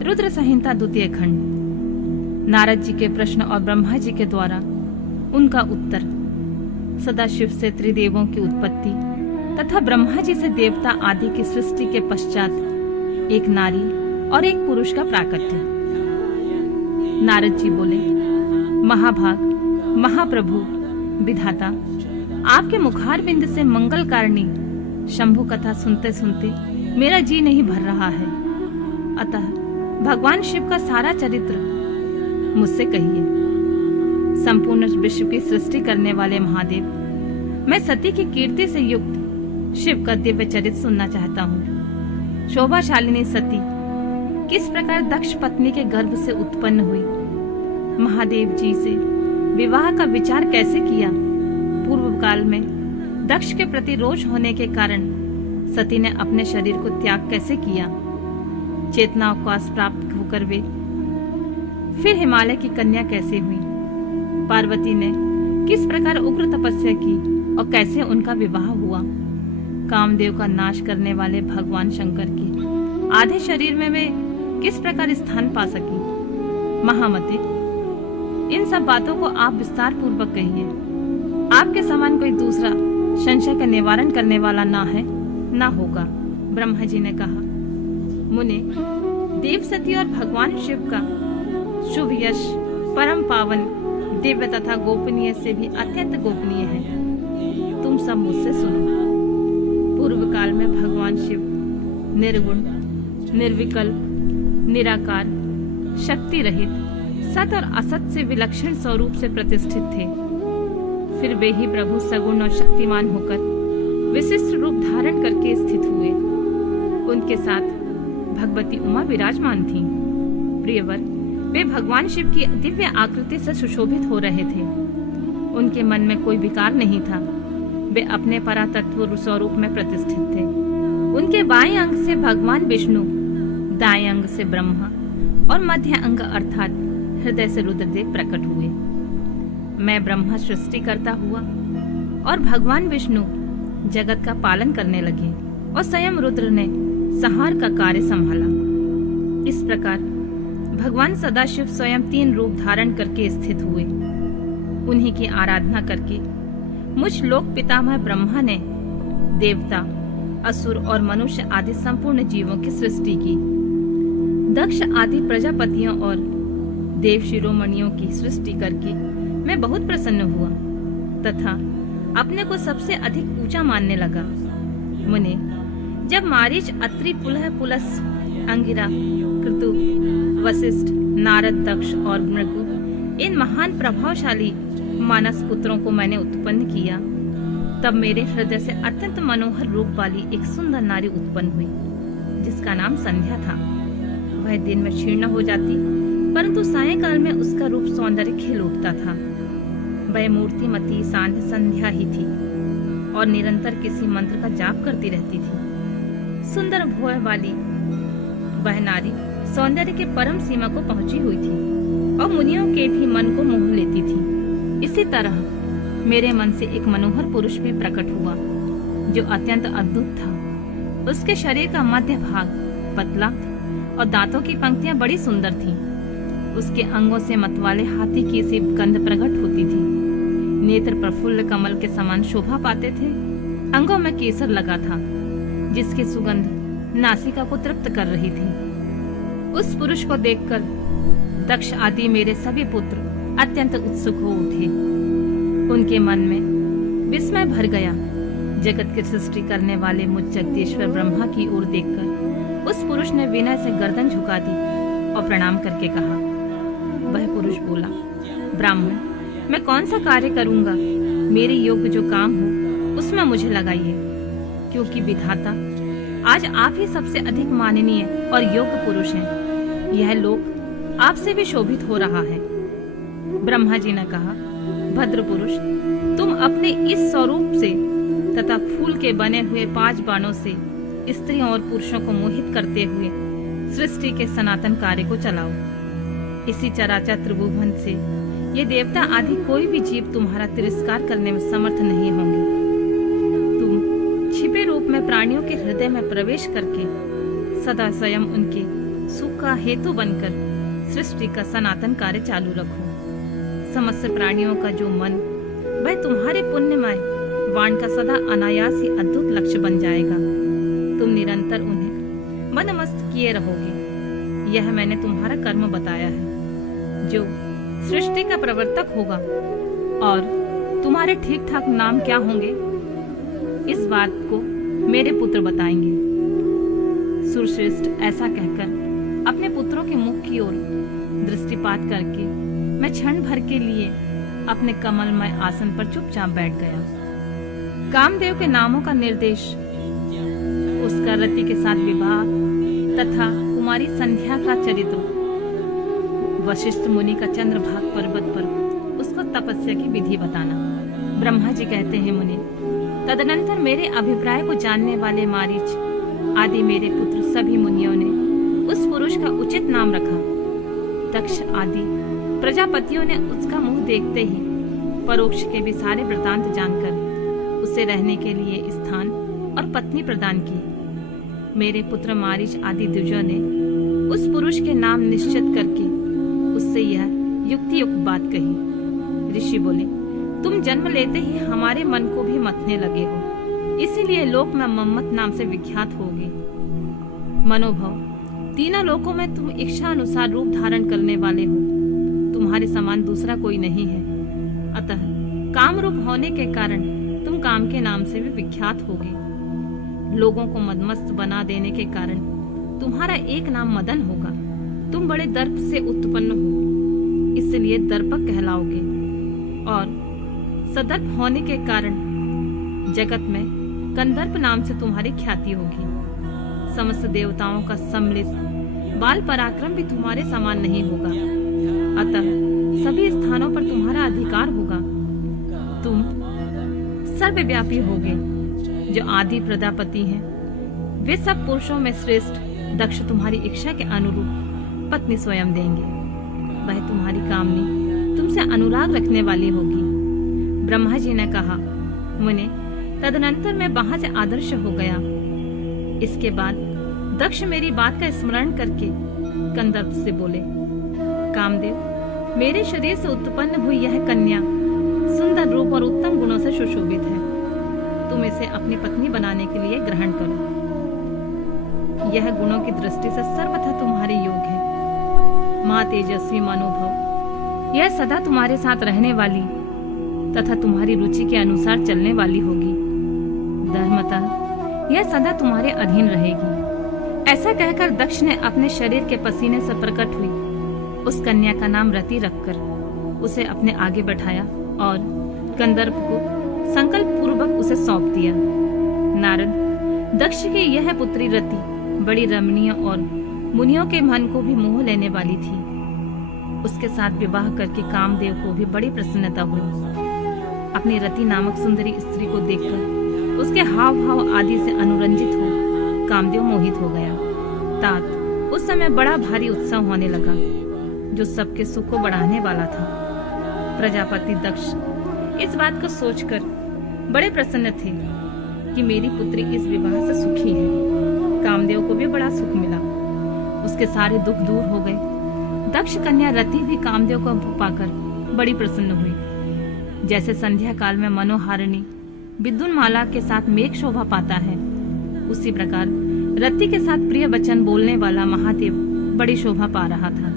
रुद्र संहिता द्वितीय खंड। नारद जी के प्रश्न और ब्रह्मा जी के द्वारा उनका उत्तर। सदाशिव से त्रिदेवों की उत्पत्ति तथा ब्रह्मा जी से देवता आदि की सृष्टि के पश्चात एक नारी और एक पुरुष का प्राकट्य। नारद जी बोले, महाभाग, महाप्रभु, विधाता, आपके मुखारविंद से मंगल कारणी शंभु कथा सुनते सुनते मेरा जी नहीं भर रहा है। अतः भगवान शिव का सारा चरित्र मुझसे कहिए। संपूर्ण विश्व की सृष्टि करने वाले महादेव, मैं सती की कीर्ति से युक्त शिव का दिव्य चरित्र सुनना चाहता हूँ। शोभाशालिनी सती किस प्रकार दक्ष पत्नी के गर्भ से उत्पन्न हुई, महादेव जी से विवाह का विचार कैसे किया, पूर्व काल में दक्ष के प्रति रोष होने के कारण सती ने अपने शरीर को त्याग कैसे किया, चेतना अवकाश प्राप्त होकर वे फिर हिमालय की कन्या कैसे हुई, पार्वती ने किस प्रकार उग्र तपस्या की और कैसे उनका विवाह हुआ, कामदेव का नाश करने वाले भगवान शंकर के आधे शरीर में वे किस प्रकार स्थान पा सकी। महामते, इन सब बातों को आप विस्तार पूर्वक कहिए। आपके समान कोई दूसरा संशय का निवारण करने वाला ना है ना होगा। ब्रह्मा जी ने कहा, मुने, देव सती और भगवान शिव का शुभ यश परम पावन, दिव्य तथा गोपनीय से भी अत्यंत गोपनीय है। तुम सब मुझसे सुनो। पूर्व काल में भगवान शिव निर्गुण, निर्विकल्प, निराकार, शक्ति रहित, सत और असत से विलक्षण स्वरूप से प्रतिष्ठित थे। फिर वे ही प्रभु सगुण और शक्तिमान होकर विशिष्ट रूप धारण करके स्थित हुए। उनके साथ भगवती उमा विराजमान थीं। प्रियवर, वे भगवान शिव की दिव्य आकृति से सुशोभित हो रहे थे। उनके मन में कोई विकार नहीं था। वे अपने परातत्व स्वरूप में प्रतिष्ठित थे। उनके बाएं अंग से भगवान विष्णु, दाएं अंग से ब्रह्मा और मध्य अंग अर्थात हृदय से रुद्रदेव प्रकट हुए। मैं ब्रह्मा सृष्टि करता हुआ और भगवान विष्णु जगत का पालन करने लगे और स्वयं रुद्र ने संहार का कार्य संभाला। इस प्रकार भगवान सदाशिव स्वयं 3 रूप धारण करके स्थित हुए। उन्हीं की आराधना करके मुझ लोक पितामह ब्रह्मा ने देवता, असुर और मनुष्य आदि संपूर्ण जीवों की सृष्टि की। दक्ष आदि प्रजापतियों और देव शिरोमणियों की सृष्टि करके मैं बहुत प्रसन्न हुआ तथा अपने को सबसे अधिक ऊंचा मानने लगा। मुने, जब मारीच, अत्रि, पुलह, पुलस, अंगिरा, कृतु, वशिष्ठ, नारद, दक्ष और मृगु, इन महान प्रभावशाली मानस पुत्रों को मैंने उत्पन्न किया, तब मेरे हृदय से अत्यंत मनोहर रूप वाली एक सुंदर नारी उत्पन्न हुई, जिसका नाम संध्या था। वह दिन में क्षीर्ण हो जाती, परंतु सायंकाल में उसका रूप सौंदर्य खिल उठता था। वह मूर्तिमती सांध्य संध्या ही थी और निरंतर किसी मंत्र का जाप करती रहती थी। सुंदर भोय वाली वह नारी सौंदर्य के परम सीमा को पहुंची हुई थी और मुनियों के भी मन को मोह लेती थी। इसी तरह मेरे मन से एक मनोहर पुरुष भी प्रकट हुआ, जो अत्यंत अद्भुत था। उसके शरीर का मध्य भाग पतला और दांतों की पंक्तियां बड़ी सुंदर थीं। उसके अंगों से मतवाले हाथी की सी गंध प्रकट होती थी। नेत्र प्रफुल्ल कमल के समान शोभा पाते थे। अंगों में केसर लगा था, जिसकी सुगंध नासिका को तृप्त कर रही थी। उस पुरुष को देखकर दक्ष आदि मेरे सभी पुत्र अत्यंत उत्सुक हो उठे। उनके मन में विस्मय भर गया। जगत की सृष्टि करने वाले मुझ जगदीश्वर ब्रह्मा की ओर देखकर उस पुरुष ने विनय से गर्दन झुका दी और प्रणाम करके कहा। वह पुरुष बोला, ब्राह्मण, मैं कौन सा कार्य करूंगा? मेरे योग्य जो काम हो उसमें मुझे लगाइए, क्योंकि विधाता आज आप ही सबसे अधिक माननीय और योग्य पुरुष हैं। यह लोक आपसे भी शोभित हो रहा है। ब्रह्मा जी ने कहा, भद्र पुरुष, तुम अपने इस स्वरूप से तथा फूल के बने हुए 5 बाणों से स्त्रियों और पुरुषों को मोहित करते हुए सृष्टि के सनातन कार्य को चलाओ। इसी चराचर त्रिभुवन से ये देवता आदि कोई भी जीव तुम्हारा तिरस्कार करने में समर्थ नहीं होंगे। तुम छिपे रूप में प्राणियों के हृदय में प्रवेश करके सदा स्वयं उनके सुख का हेतु बनकर सृष्टि का सनातन कार्य चालू रखो। समस्त प्राणियों का जो मन वह तुम्हारे पुण्यमय वाण का सदा अनायास ही अद्भुत लक्ष्य बन जाएगा। तुम निरंतर उन्हें मनमस्त किए रहोगे। यह मैंने तुम्हारा कर्म बताया है, जो सृष्टि का प्रवर्तक होगा। और तुम्हारे ठीक ठाक नाम क्या होंगे, इस बात को मेरे पुत्र बताएंगे। सुरश्रेष्ठ ऐसा कहकर अपने पुत्रों के मुख की ओर दृष्टिपात करके मैं क्षण भर के लिए अपने कमलमय आसन पर चुपचाप बैठ गया। कामदेव के नामों का निर्देश, उसका रति के साथ विवाह तथा कुमारी संध्या का चरित्र, वशिष्ठ मुनि का चंद्रभाग पर्वत पर उसको तपस्या की विधि बताना। ब्रह्मा जी कहते हैं, मुनि, तदनंतर मेरे अभिप्राय को जानने वाले मारीच आदि मेरे पुत्र सभी मुनियों ने उस पुरुष का उचित नाम रखा। दक्ष आदि प्रजापतियों ने उसका मुंह देखते ही परोक्ष के भी सारे वृतांत जानकर उसे रहने के लिए स्थान और पत्नी प्रदान की। मेरे पुत्र मारीच आदि द्विजों ने उस पुरुष के नाम निश्चित करके उससे यह युक्ति युक्त बात कही। ऋषि बोले, तुम जन्म लेते ही हमारे मन को भी मथने लगे हो, इसीलिए लोक में मम्मत नाम से विख्यात होगे। मनोभव, तीनों लोकों में तुम इच्छा अनुसार रूप धारण करने वाले हो। तुम्हारे समान दूसरा कोई नहीं है। अतः काम रूप होने के कारण तुम काम के नाम से भी विख्यात होगे। लोगों को मदमस्त बना देने के कारण तुम्हारा एक नाम मदन होगा। तुम बड़े दर्प से उत्पन्न हो, इसलिए दर्पक कहलाओगे। और सदर्प होने के कारण जगत में कंदर्प नाम से तुम्हारी ख्याति होगी। समस्त देवताओं का सम्मिलित बाल पराक्रम भी तुम्हारे समान नहीं होगा। अतः सभी स्थानों पर तुम्हारा अधिकार होगा। तुम सर्वव्यापी होगे। जो आदि प्रजापति हैं, वे सब पुरुषों में श्रेष्ठ दक्ष तुम्हारी इच्छा के अनुरूप पत्नी स्वयं देंगे। वह तुम्हारी कामनी तुमसे अनुराग रखने वाली होगी। ब्रह्मा जी ने कहा, मुने, तदनंतर मैं वहां से आदर्श हो गया। इसके बाद दक्ष मेरी बात का स्मरण करके कंदर्प से बोले, कामदेव, मेरे शरीर से उत्पन्न हुई यह कन्या सुंदर रूप और उत्तम गुणों से सुशोभित है। तुम इसे अपनी पत्नी बनाने के लिए ग्रहण करो। यह गुणों की दृष्टि से सर्वथा तुम्हारे योग है। माँ तेजस्वी मनोभव, यह सदा तुम्हारे साथ रहने वाली तथा तुम्हारी रुचि के अनुसार चलने वाली होगी। धर्मतः यह सदा तुम्हारे अधीन रहेगी। ऐसा कहकर दक्ष ने अपने शरीर के पसीने से प्रकट हुई उस कन्या का नाम रति रखकर उसे अपने आगे बैठाया और कंदर्प को संकल्प पूर्वक उसे सौंप दिया। नारद, दक्ष की यह पुत्री रति बड़ी रमणीय और मुनियों के मन को भी मोह लेने वाली थी। उसके साथ विवाह करके कामदेव को भी बड़ी प्रसन्नता हुई। अपनी रति नामक सुंदरी स्त्री को देखकर उसके हाव भाव आदि से अनुरंजित हो कामदेव मोहित हो गया। तात उस समय बड़ा भारी उत्सव होने लगा, जो सबके सुख को बढ़ाने वाला था। प्रजापति दक्ष इस बात को सोचकर बड़े प्रसन्न थे कि मेरी पुत्री इस विवाह से सुखी है। कामदेव को भी बड़ा सुख मिला। उसके सारे दुख दूर हो गए। दक्ष कन्या रति भी कामदेव को पाकर बड़ी प्रसन्न हुई। जैसे संध्या काल में मनोहारिणी विद्युन माला के साथ मेघ शोभा पाता है, उसी प्रकार रति के साथ प्रिय वचन बोलने वाला महादेव बड़ी शोभा पा रहा था।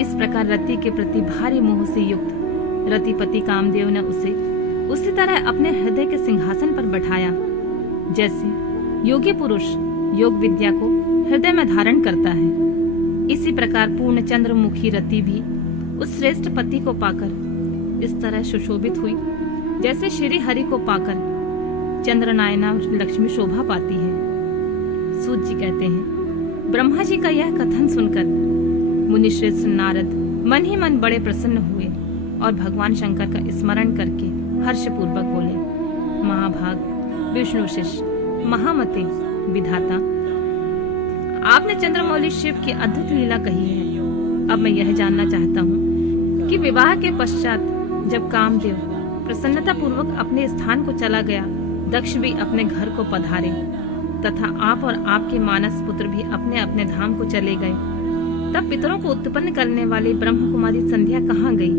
इस प्रकार रति के प्रति भारी मोह से युक्त रतिपति कामदेव ने उसे उसी तरह अपने हृदय के सिंहासन पर बैठाया, जैसे योगी पुरुष योग विद्या को हृदय में धारण करता है। इसी प्रकार पूर्ण चंद्रमुखी रति भी उस श्रेष्ठ पति को पाकर इस तरह सुशोभित हुई, जैसे श्री हरि को पाकर चंद्रनायना लक्ष्मी शोभा पाती है। सूत जी कहते हैं, ब्रह्मा जी का यह कथन सुनकर मुनिश्रेष्ठ नारद मन ही मन बड़े प्रसन्न हुए और भगवान शंकर का स्मरण करके हर्षपूर्वक बोले, महाभाग विष्णु शिष्य महामते विधाता, आपने चंद्रमौली शिव की अद्भुत लीला कही है। अब मैं यह जानना चाहता हूँ कि विवाह के पश्चात जब कामदेव प्रसन्नता पूर्वक अपने स्थान को चला गया, दक्ष भी अपने घर को पधारे तथा आप और आपके मानस पुत्र भी अपने अपने धाम को चले गए, तब पितरों को उत्पन्न करने वाली ब्रह्म कुमारी संध्या कहाँ गई?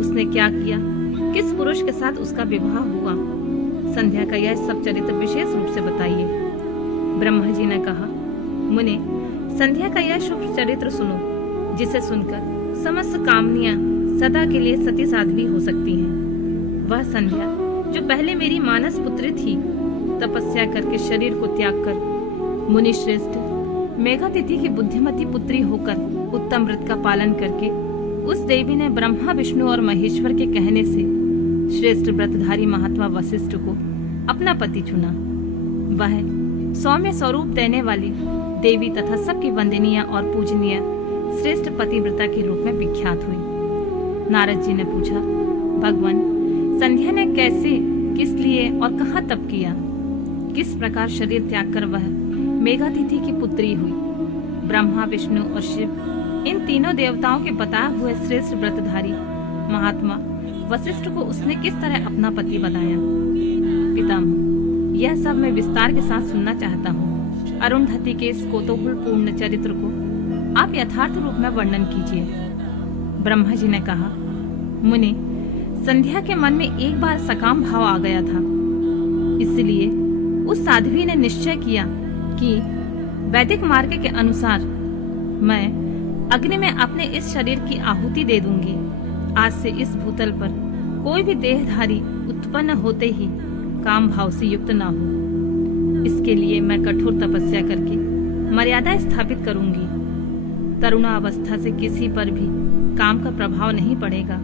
उसने क्या किया? किस पुरुष के साथ उसका विवाह हुआ? संध्या का यह सब चरित्र विशेष रूप से बताइए। ब्रह्मा जी ने कहा, मुने, संध्या का यह शुभ चरित्र सुनो, जिसे सुनकर समस्त कामनियां सदा के लिए सती साध्वी हो सकती हैं। वह संध्या जो पहले मेरी मानस पुत्री थी, तपस्या करके शरीर को त्याग कर मुनि श्रेष्ठ मेघातिथि की बुद्धिमती पुत्री होकर उत्तम व्रत का पालन करके उस देवी ने ब्रह्मा विष्णु और महेश्वर के कहने से श्रेष्ठ व्रतधारी महात्मा वशिष्ठ को अपना पति चुना। वह सौम्य स्वरूप देने वाली देवी तथा सबकी वंदनीय और पूजनीय श्रेष्ठ पतिव्रता के रूप में विख्यात हुई। नारद जी ने पूछा, भगवान, संध्या ने कैसे, किस लिए और कहाँ तप किया? किस प्रकार शरीर त्याग कर वह मेघातिथि की पुत्री हुई? ब्रह्मा विष्णु और शिव इन तीनों देवताओं के बताए हुए श्रेष्ठ व्रतधारी महात्मा वशिष्ठ को उसने किस तरह अपना पति बनाया? पितामह, यह सब मैं विस्तार के साथ सुनना चाहता हूँ। अरुंधति के इस कौतूहल पूर्ण चरित्र को आप यथार्थ रूप में वर्णन कीजिए। ब्रह्मा जी ने कहा, मुनि, संध्या के मन में एक बार सकाम भाव आ गया था, इसलिए उस साध्वी ने निश्चय किया कि वैदिक मार्ग के अनुसार मैं अग्नि में अपने इस शरीर की आहुति दे दूंगी। आज से इस भूतल पर कोई भी देहधारी उत्पन्न होते ही काम भाव से युक्त ना हो। इसके लिए मैं कठोर तपस्या करके मर्यादा स्थापित करूंगी। तरुणावस्था से किसी पर भी काम का प्रभाव नहीं पड़ेगा,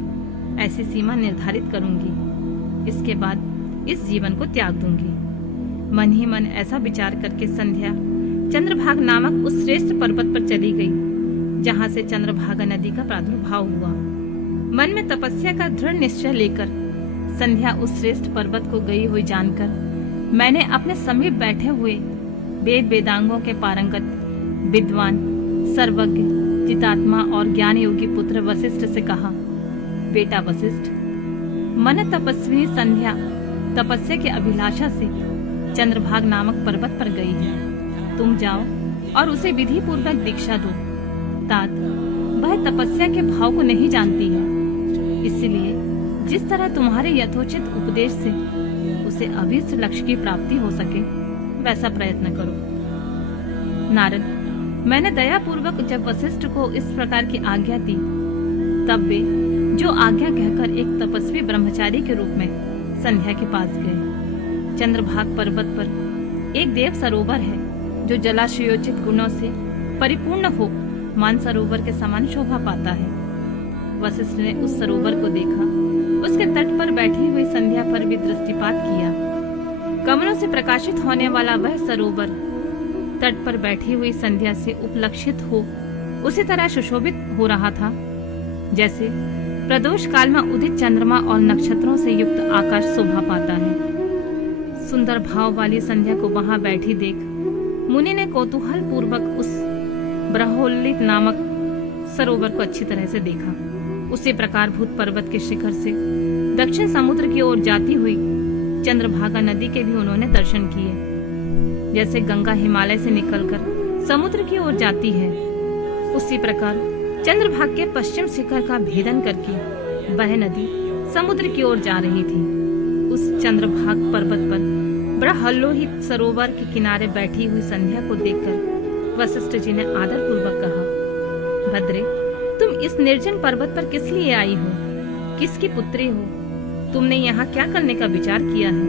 ऐसी सीमा निर्धारित करूंगी। इसके बाद इस जीवन को त्याग दूंगी। मन ही मन ऐसा विचार करके संध्या चंद्रभाग नामक उस श्रेष्ठ पर्वत पर चली गई, जहां से चंद्रभागा नदी का प्रादुर्भाव हुआ। मन में तपस्या का दृढ़ निश्चय लेकर संध्या उस श्रेष्ठ पर्वत को गई हुई जानकर मैंने अपने समीप बैठे हुए वेद वेदांगों के पारंगत विद्वान, सर्वज्ञ, चितात्मा और ज्ञान योगी पुत्र वशिष्ठ से कहा, बेटा वशिष्ठ, मन तपस्विनी संध्या तपस्या की अभिलाषा से चंद्रभाग नामक पर्वत पर गई है। तुम जाओ और उसे विधि पूर्वक दीक्षा दो। तात, वह तपस्या के भाव को नहीं जानती है, इसलिए जिस तरह तुम्हारे यथोचित उपदेश से उसे अभीष्ट लक्ष्य की प्राप्ति हो सके, वैसा प्रयत्न करो। नारद, मैंने दया पूर्वक जब वशिष्ठ को इस प्रकार की आज्ञा दी, तब वे जो आज्ञा कहकर एक तपस्वी ब्रह्मचारी के रूप में संध्या के पास गए। चंद्रभाग पर्वत पर एक देव सरोवर है, जो जलाशयोचित गुणों से परिपूर्ण हो मानसरोवर के समान शोभा पाता है। वशिष्ठ ने उस सरोवर को देखा, उसके तट पर बैठी हुई संध्या पर भी दृष्टिपात किया। कमलों से प्रकाशित होने वाला वह सरोवर तट पर बैठी हुई संध्या से उपलक्षित हो उसी तरह सुशोभित हो रहा था, जैसे प्रदोष काल में उदित चंद्रमा और नक्षत्रों से युक्त आकाश शोभा पाता है। सुंदर भाव वाली संध्या को वहां बैठी देख मुनि ने कौतूहल पूर्वक उस ब्रह्मोल्लित नामक सरोवर को अच्छी तरह से देखा। उसी प्रकार भूत पर्वत के शिखर से दक्षिण समुद्र की ओर जाती हुई चंद्रभागा नदी के भी उन्होंने दर्शन किए। जैसे गंगा हिमालय से निकलकर समुद्र की ओर जाती है, उसी प्रकार चंद्रभाग के पश्चिम शिखर का भेदन करके वह नदी समुद्र की ओर जा रही थी। उस चंद्रभाग पर्वत पर ब्रह्मलोहित सरोवर के किनारे बैठी हुई संध्या को देखकर वशिष्ठ जी ने आदर पूर्वक कहा, भद्रे, तुम इस निर्जन पर्वत पर किस लिए आई हो? किसकी पुत्री हो? तुमने यहाँ क्या करने का विचार किया है?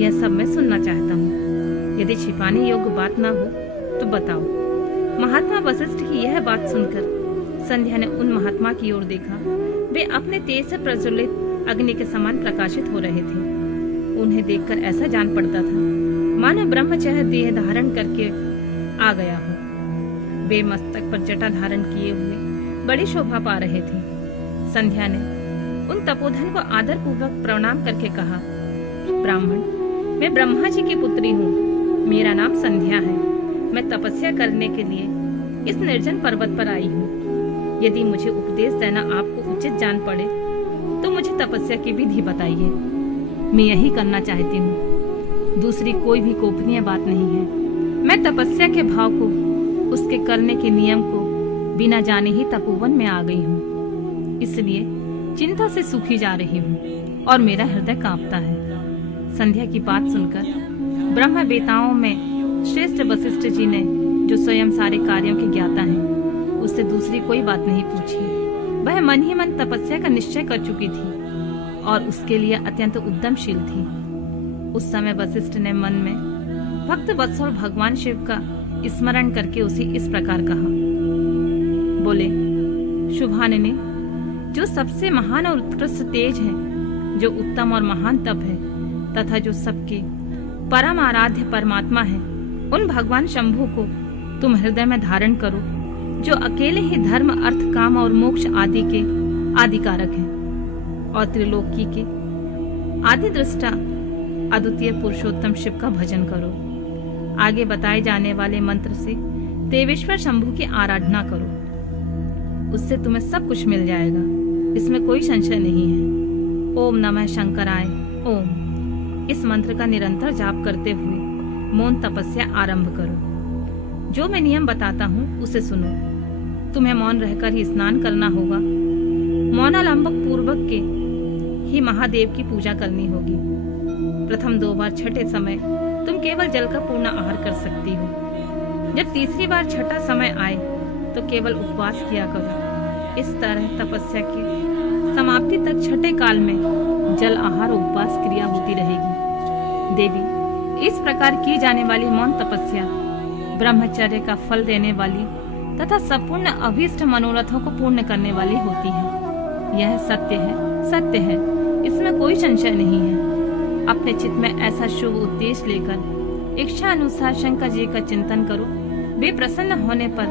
यह सब मैं सुनना चाहता हूँ। यदि छिपाने योग्य बात ना हो तो बताओ। महात्मा वशिष्ठ की यह बात सुनकर संध्या ने उन महात्मा की ओर देखा। वे अपने तेज से प्रज्वलित अग्नि के समान प्रकाशित हो रहे थे। उन्हें देखकर ऐसा जान पड़ता था मानो ब्रह्मचर्य देह धारण करके आ गया हो। वे मस्तक पर जटा धारण किए हुए बड़ी शोभा पा रहे थे। संध्या ने उन तपोधन को आदर पूर्वक प्रणाम करके कहा, ब्राह्मण, मैं ब्रह्मा जी की पुत्री हूँ। मेरा नाम संध्या है। मैं तपस्या करने के लिए इस निर्जन पर्वत पर आई हूँ। यदि मुझे उपदेश देना आपको उचित जान पड़े तो मुझे तपस्या की विधि बताइए। मैं यही करना चाहती हूँ। दूसरी कोई भी गोपनीय बात नहीं है। मैं तपस्या के भाव को, उसके करने के नियम को बिना जाने ही तपोवन में आ गई हूँ। इसलिए चिंता से सूखी जा रही हूँ और मेरा हृदय कांपता है। संध्या की बात सुनकर ब्रह्म वेताओं में श्रेष्ठ वशिष्ठ जी ने, जो स्वयं सारे कार्यों के ज्ञाता हैं, उससे दूसरी कोई बात नहीं पूछी। वह मन ही मन तपस्या का निश्चय कर चुकी थी और उसके लिए अत्यंत उद्यमशील थी। उस समय वशिष्ठ ने मन में भक्त वत्सल भगवान शिव का स्मरण करके उसे इस प्रकार कहा। बोले, शुभानने, जो सबसे महान और उत्कृष्ट तेज है, जो उत्तम और महान तप है तथा जो सबके परम आराध्य परमात्मा है, उन भगवान शंभु को तुम हृदय में धारण करो, जो अकेले ही धर्म, अर्थ, काम और मोक्ष आदि के आदिकारक हैं और त्रिलोकी के आदि दृष्टा अद्वितीय पुरुषोत्तम शिव का भजन करो। आगे बताए जाने वाले मंत्र से देवेश्वर शंभु की आराधना करो, उससे तुम्हें सब कुछ मिल जाएगा, इसमें कोई संशय नहीं है। ओम नमः शंकराय ओम। इस मंत्र का निरंतर जाप करते हुए मौन तपस्या आरंभ करो। जो मैं नियम बताता हूँ उसे सुनो। तुम्हें मौन रहकर ही स्नान करना होगा। मौनालंबक पूर्वक के ही महादेव की पूजा करनी होगी। प्रथम 2 बार छठे समय तुम केवल जल का पूर्ण आहार कर सकती हो। जब तीसरी बार छठा समय आए तो केवल उपवास किया करो। इस तरह तपस्या की समाप्ति तक छठे काल में जल आहार उपवास क्रिया होती रहेगी। देवी, इस प्रकार की जाने वाली मौन तपस्या ब्रह्मचर्य का फल देने वाली तथा संपूर्ण अभीष्ट मनोरथों को पूर्ण करने वाली होती है। यह सत्य है, सत्य है, इसमें कोई संशय नहीं है। अपने चित्त में ऐसा शुभ उद्देश्य लेकर इच्छा अनुसार शंकर जी का चिंतन करो। वे प्रसन्न होने पर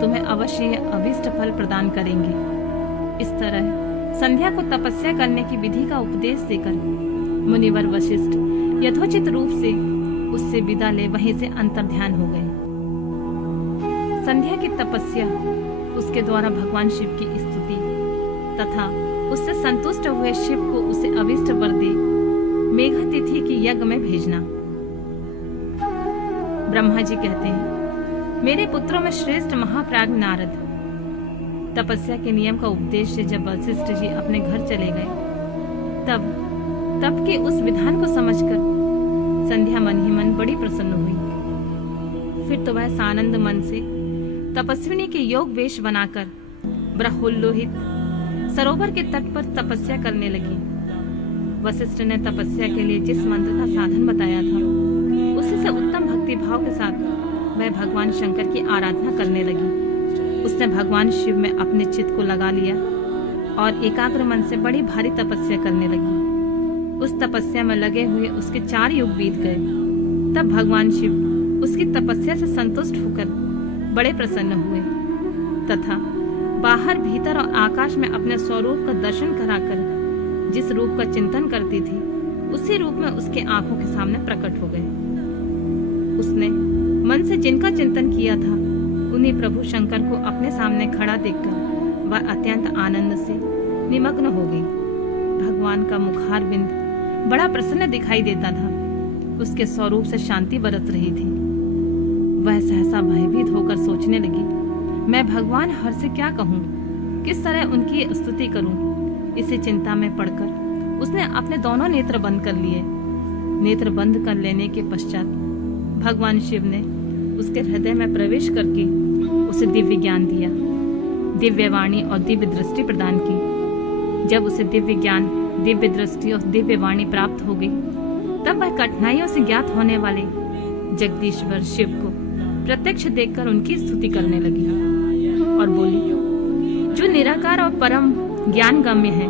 तुम्हें अवश्य यह अभीष्ट फल प्रदान करेंगे। इस तरह संध्या को तपस्या करने की विधि का उपदेश देकर मुनिवर वशिष्ठ यथोचित रूप से उससे विदा ले वहीं से अंतर्ध्यान हो गए। संध्या की तपस्या, उसके द्वारा भगवान शिव की स्तुति तथा उससे संतुष्ट हुए शिव को उसे अभीष्ट वर दे मेघा तिथि की यज्ञ में भेजना। ब्रह्मा जी कहते हैं, मेरे पुत्रों में श्रेष्ठ महाप्राज्ञ नारद, तपस्या के नियम का उपदेश से जब वशिष्ठ जी अपने घर चले गए, तब के उस विधान को समझकर संध्या मन ही मन बड़ी प्रसन्न हुई। फिर तो वह सानंद मन से तपस्विनी के योग वेश बनाकर ब्रह्मोल्लोहित सरोवर के तट पर तपस्या करने लगी। वशिष्ठ ने तपस्या के लिए जिस मंत्र का साधन बताया था, उसी से उत्तम भक्ति भाव के साथ वह भगवान शंकर की आराधना करने लगी। उसने भगवान शिव में अपने चित्त को लगा लिया और एकाग्र मन से बड़ी भारी तपस्या करने लगी। उस तपस्या में लगे हुए उसके 4 युग बीत गए। तब भगवान शिव उसकी तपस्या से संतुष्ट होकर बड़े प्रसन्न हुए तथा बाहर, भीतर और आकाश में अपने स्वरूप का दर्शन कराकर जिस रूप का चिंतन करती थी, उसी रूप में उसके आंखों के सामने प्रकट हो गए। उसने मन से जिनका चिंतन किया था, उन्हीं प्रभु शंकर को अपने सामने खड़ा देखकर वह अत्यंत आनंद से निमग्न हो गई। भगवान का मुखार बिंद बड़ा प्रसन्न दिखाई देता था। उसके स्वरूप से शांति बरस रही थी। वह सहसा भयभीत होकर सोचने लगी, मैं भगवान हर से क्या कहूँ, किस तरह उनकी स्तुति करूँ। इसी चिंता में पड़कर उसने अपने दोनों नेत्र बंद कर लिए। नेत्र बंद कर लेने के पश्चात भगवान शिव ने उसके हृदय में प्रवेश करके उसे दिव्य ज्ञान दिया, दिव्य वाणी और दिव्य दृष्टि प्रदान की। जब उसे दिव्य ज्ञान, दिव्य दृष्टि और दिव्य वाणी प्राप्त हो गई, तब वह कठिनाइयों से ज्ञात होने वाले जगदीश्वर शिव को प्रत्यक्ष देखकर उनकी स्तुति करने लगी और बोली, जो निराकार और परम ज्ञान गम्य है,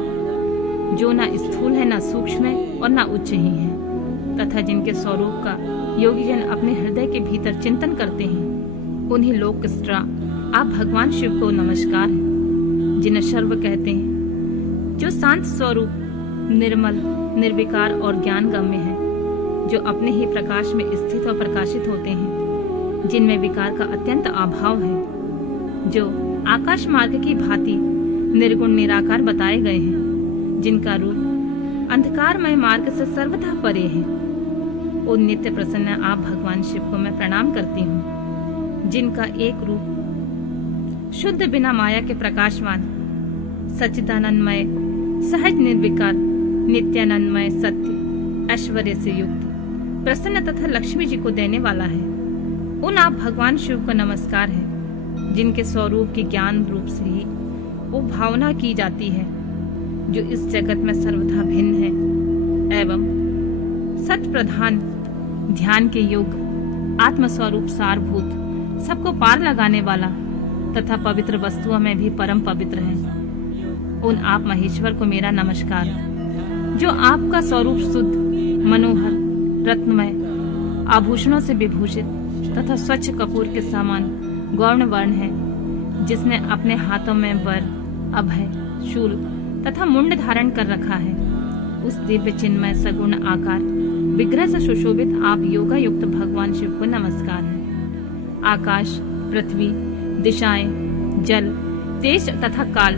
जो न स्थूल है, न सूक्ष्म है और न उच्च ही है, तथा जिनके स्वरूप का योगी जन अपने हृदय के भीतर चिंतन करते हैं, उन्हीं लोकस्त्रा आप भगवान शिव को नमस्कार है, जिन्हें सर्व कहते हैं, जो शांत स्वरूप, निर्मल, निर्विकार और ज्ञान गम्य है, जो अपने ही प्रकाश में स्थित और प्रकाशित होते हैं, जिनमें विकार का अत्यंत अभाव है, जो आकाश मार्ग की भांति निर्गुण निराकार बताए गए हैं, जिनका रूप अंधकारमय मार्ग से सर्वथा परे है। ओ नित्य प्रसन्न आप भगवान शिव को मैं प्रणाम करती हूँ, जिनका एक रूप शुद्ध बिना माया के प्रकाशवान, सच्चिदानंदमय, सहज निर्विकार, नित्यानंदमय, सत्य ऐश्वर्य से युक्त, प्रसन्न तथा लक्ष्मी जी को देने वाला है। उन आप भगवान शिव को नमस्कार है, जिनके स्वरूप की ज्ञान रूप से ही वो भावना की जाती है, जो इस जगत में सर्वथा भिन्न है एवं सत प्रधान, ध्यान के योग, आत्मस्वरूप सारभूत, सबको पार लगाने वाला तथा पवित्र वस्तुओं में भी परम पवित्र है। उन आप महेश्वर को मेरा नमस्कार, जो आपका स्वरूप शुद्ध, मनोहर, रत्नमय, आभूषणों से विभूषित तथा स्वच्छ कपूर के समान गौर्ण वर्ण है, जिसने अपने हाथों में वर, अभय, शूल तथा मुंड धारण कर रखा है। उस दिव्य चिन्मय सगुण आकार विग्रह से सुशोभित आप योगा युक्त भगवान शिव को नमस्कार है। आकाश, पृथ्वी, दिशाएं, जल, तेज तथा काल,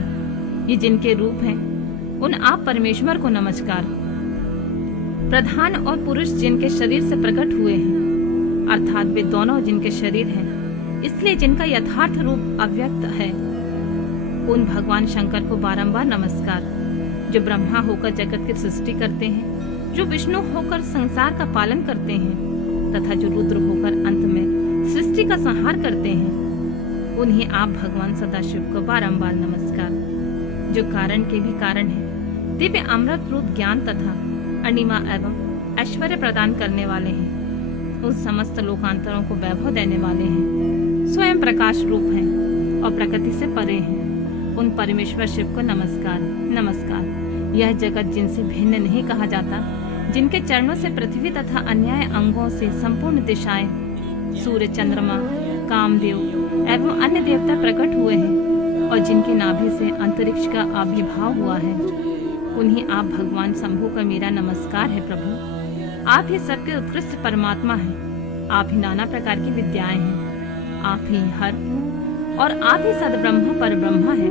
ये जिनके रूप हैं, उन आप परमेश्वर को नमस्कार। प्रधान और पुरुष जिनके शरीर से प्रकट हुए हैं, अर्थात वे दोनों जिनके शरीर हैं, इसलिए जिनका यथार्थ रूप अव्यक्त है, उन भगवान शंकर को बारंबार नमस्कार, जो ब्रह्मा होकर जगत की सृष्टि करते हैं, जो विष्णु होकर संसार का पालन करते हैं तथा जो रुद्र होकर अंत में सृष्टि का संहार करते हैं। उन्हें आप भगवान सदाशिव को बारंबार नमस्कार, जो कारण के भी कारण है, दिव्य अमृत रूप ज्ञान तथा अनिमा एवं ऐश्वर्य प्रदान करने वाले हैं, उन समस्त लोकांतरों को वैभव देने वाले हैं, स्वयं प्रकाश रूप हैं और प्रकृति से परे हैं। उन परमेश्वर शिव को नमस्कार नमस्कार। यह जगत जिनसे भिन्न नहीं कहा जाता, जिनके चरणों से पृथ्वी तथा अन्य अंगों से संपूर्ण दिशाएं, सूर्य, चंद्रमा, कामदेव एवं अन्य देवता प्रकट हुए हैं और जिनकी नाभि से अंतरिक्ष का आविर्भाव हुआ है, उन्हीं आप भगवान शंभु का मेरा नमस्कार है। प्रभु, आप ही सबके उत्कृष्ट परमात्मा हैं, आप ही नाना प्रकार की विद्याएं हैं, आप ही हर और आप ही सद्ब्रह्म पर ब्रह्मा है।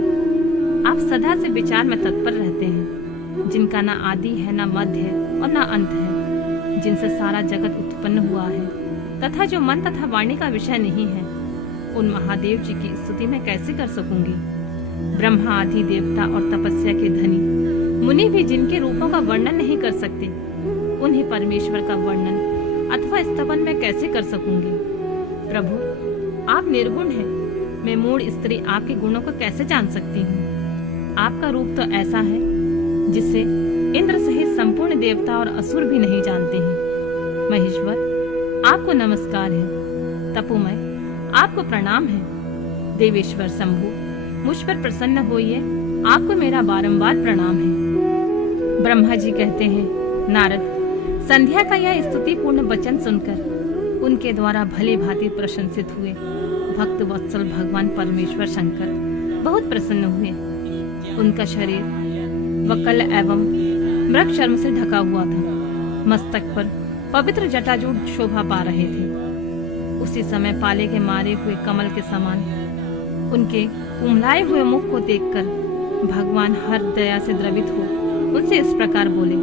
आप सदा से विचार में तत्पर रहते हैं, जिनका ना आदि है, ना मध्य है और ना अंत है, जिनसे सारा जगत उत्पन्न हुआ है तथा जो मन तथा वाणी का विषय नहीं है। उन महादेव जी की स्तुति मैं कैसे कर सकूंगी। ब्रह्मा आदि देवता और तपस्या के धनी मुनि भी जिनके रूपों का वर्णन नहीं कर सकते, उन्हीं परमेश्वर का वर्णन अथवा स्तवन मैं कैसे कर सकूंगी। प्रभु, आप निर्गुण हैं, मैं मूढ़ स्त्री आपके गुणों को कैसे जान सकती हूँ। आपका रूप तो ऐसा है जिसे इंद्र सहित संपूर्ण देवता और असुर भी नहीं जानते हैं। महेश्वर, आपको नमस्कार है। तपोमय, आपको प्रणाम है। देवेश्वर शंभु, मुझ पर प्रसन्न होइए, आपको मेरा बारंबार प्रणाम है। ब्रह्मा जी कहते हैं, नारद, संध्या का यह स्तुतिपूर्ण वचन सुनकर उनके द्वारा भली भांति प्रशंसित हुए भक्त वत्सल भगवान परमेश्वर शंकर बहुत प्रसन्न हुए। उनका शरीर वकल एवं मृग चर्म से ढका हुआ था, मस्तक पर पवित्र जटाजूट शोभा पा रहे थे। उसी समय पाले के मारे हुए कमल के समान उनके उमलाए हुए मुख को देखकर भगवान हर दया से द्रवित हो उनसे इस प्रकार बोले,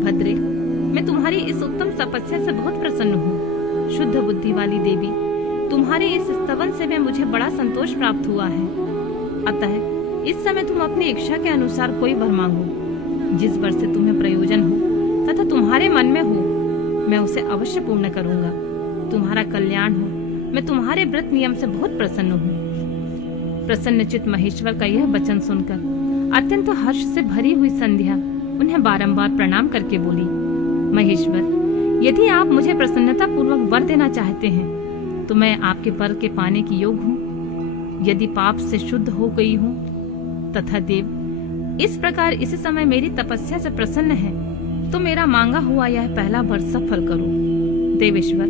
भद्रे, मैं तुम्हारी इस उत्तम तपस्या से बहुत प्रसन्न हूँ। शुद्ध बुद्धि वाली देवी, तुम्हारे इस स्तवन से मैं मुझे बड़ा संतोष प्राप्त हुआ है। अतः इस समय तुम अपनी इच्छा के अनुसार कोई वर मांगो, जिस वर से तुम्हें प्रयोजन हो तथा तुम्हारे मन में हो, मैं उसे अवश्य पूर्ण करूंगा। तुम्हारा कल्याण हो, मैं तुम्हारे व्रत नियम से बहुत प्रसन्न हूँ। प्रसन्नचित महेश्वर का यह वचन सुनकर अत्यंत हर्ष से भरी हुई संध्या उन्हें बारंबार प्रणाम करके बोली, महेश्वर, यदि आप मुझे प्रसन्नता पूर्वक वर देना चाहते हैं तो मैं आपके वर के पाने की योग्य हूँ। यदि पाप से शुद्ध हो गई हूँ तथा देव इस प्रकार इस समय मेरी तपस्या से प्रसन्न है, तो मेरा मांगा हुआ यह पहला वर सफल करो। देवेश्वर,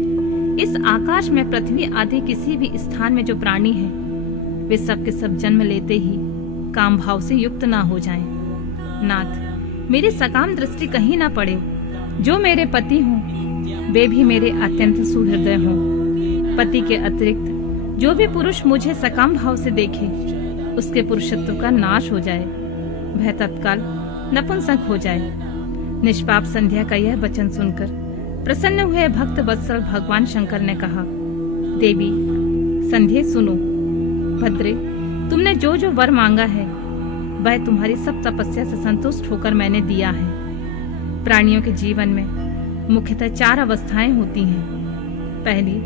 इस आकाश में पृथ्वी आदि किसी भी स्थान में जो प्राणी हैं, वे सब के सब जन्म लेते ही काम भाव से युक्त ना हो जाएं। नाथ, मेरी सकाम दृष्टि कहीं ना पड़े। जो मेरे पति हों वे भी मेरे अत्यंत सुहृदय हों। पति के अतिरिक्त जो भी पुरुष मुझे सकाम भाव से देखे, उसके पुरुषत्व का नाश हो जाए, वह तत्काल नपुंसक हो जाए। निष्पाप संध्या का यह वचन सुनकर प्रसन्न हुए भक्त वत्सल भगवान शंकर ने कहा, देवी संध्या सुनो। भद्रे, तुमने जो जो वर मांगा है वह तुम्हारी सब तपस्या से संतुष्ट होकर मैंने दिया है। प्राणियों के जीवन में मुख्यतः 4 अवस्थाएं होती हैं। पहली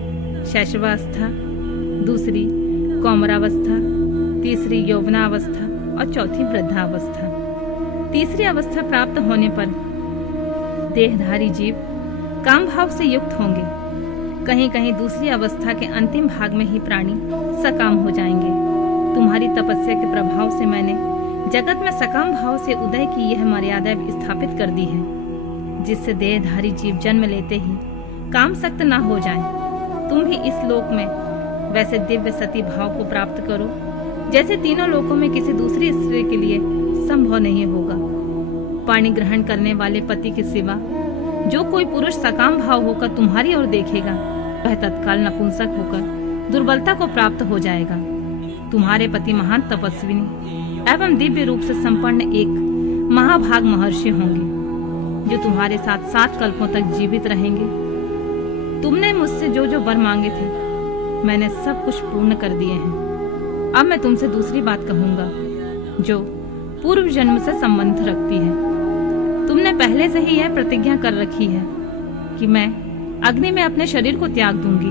शैशवावस्था, दूसरी कौमारावस्था, तीसरी यौवनावस्था और चौथी वृद्धावस्था। तीसरी अवस्था प्राप्त होने पर देहधारी जीव काम भाव से युक्त होंगे। कहीं कहीं दूसरी अवस्था के अंतिम भाग में ही प्राणी सकाम हो जाएंगे। तुम्हारी तपस्या के प्रभाव से मैंने जगत में सकाम भाव से उदय की यह मर्यादा स्थापित कर दी है, जिससे देहधारी जीव जन्म लेते ही काम सक्त न हो जाएं। तुम भी इस लोक में वैसे दिव्य सती भाव को प्राप्त करो जैसे तीनों लोकों में किसी दूसरी स्त्री के लिए संभव नहीं होगा। पानी ग्रहण करने वाले पति के सिवा जो कोई पुरुष सकाम भाव होकर तुम्हारी ओर देखेगा वह तत्काल नपुंसक होकर दुर्बलता को प्राप्त हो जाएगा। तुम्हारे पति महान तपस्विनी एवं दिव्य रूप से संपन्न एक महाभाग महर्षि होंगे जो तुम्हारे साथ 7 कल्पों तक जीवित रहेंगे। तुमने मुझसे जो जो वर मांगे थे मैंने सब कुछ पूर्ण कर दिए हैं। अब मैं तुमसे दूसरी बात कहूंगा जो पूर्व जन्म से संबंध रखती है। तुमने पहले से ही यह प्रतिज्ञा कर रखी है कि मैं अग्नि में अपने शरीर को त्याग दूंगी।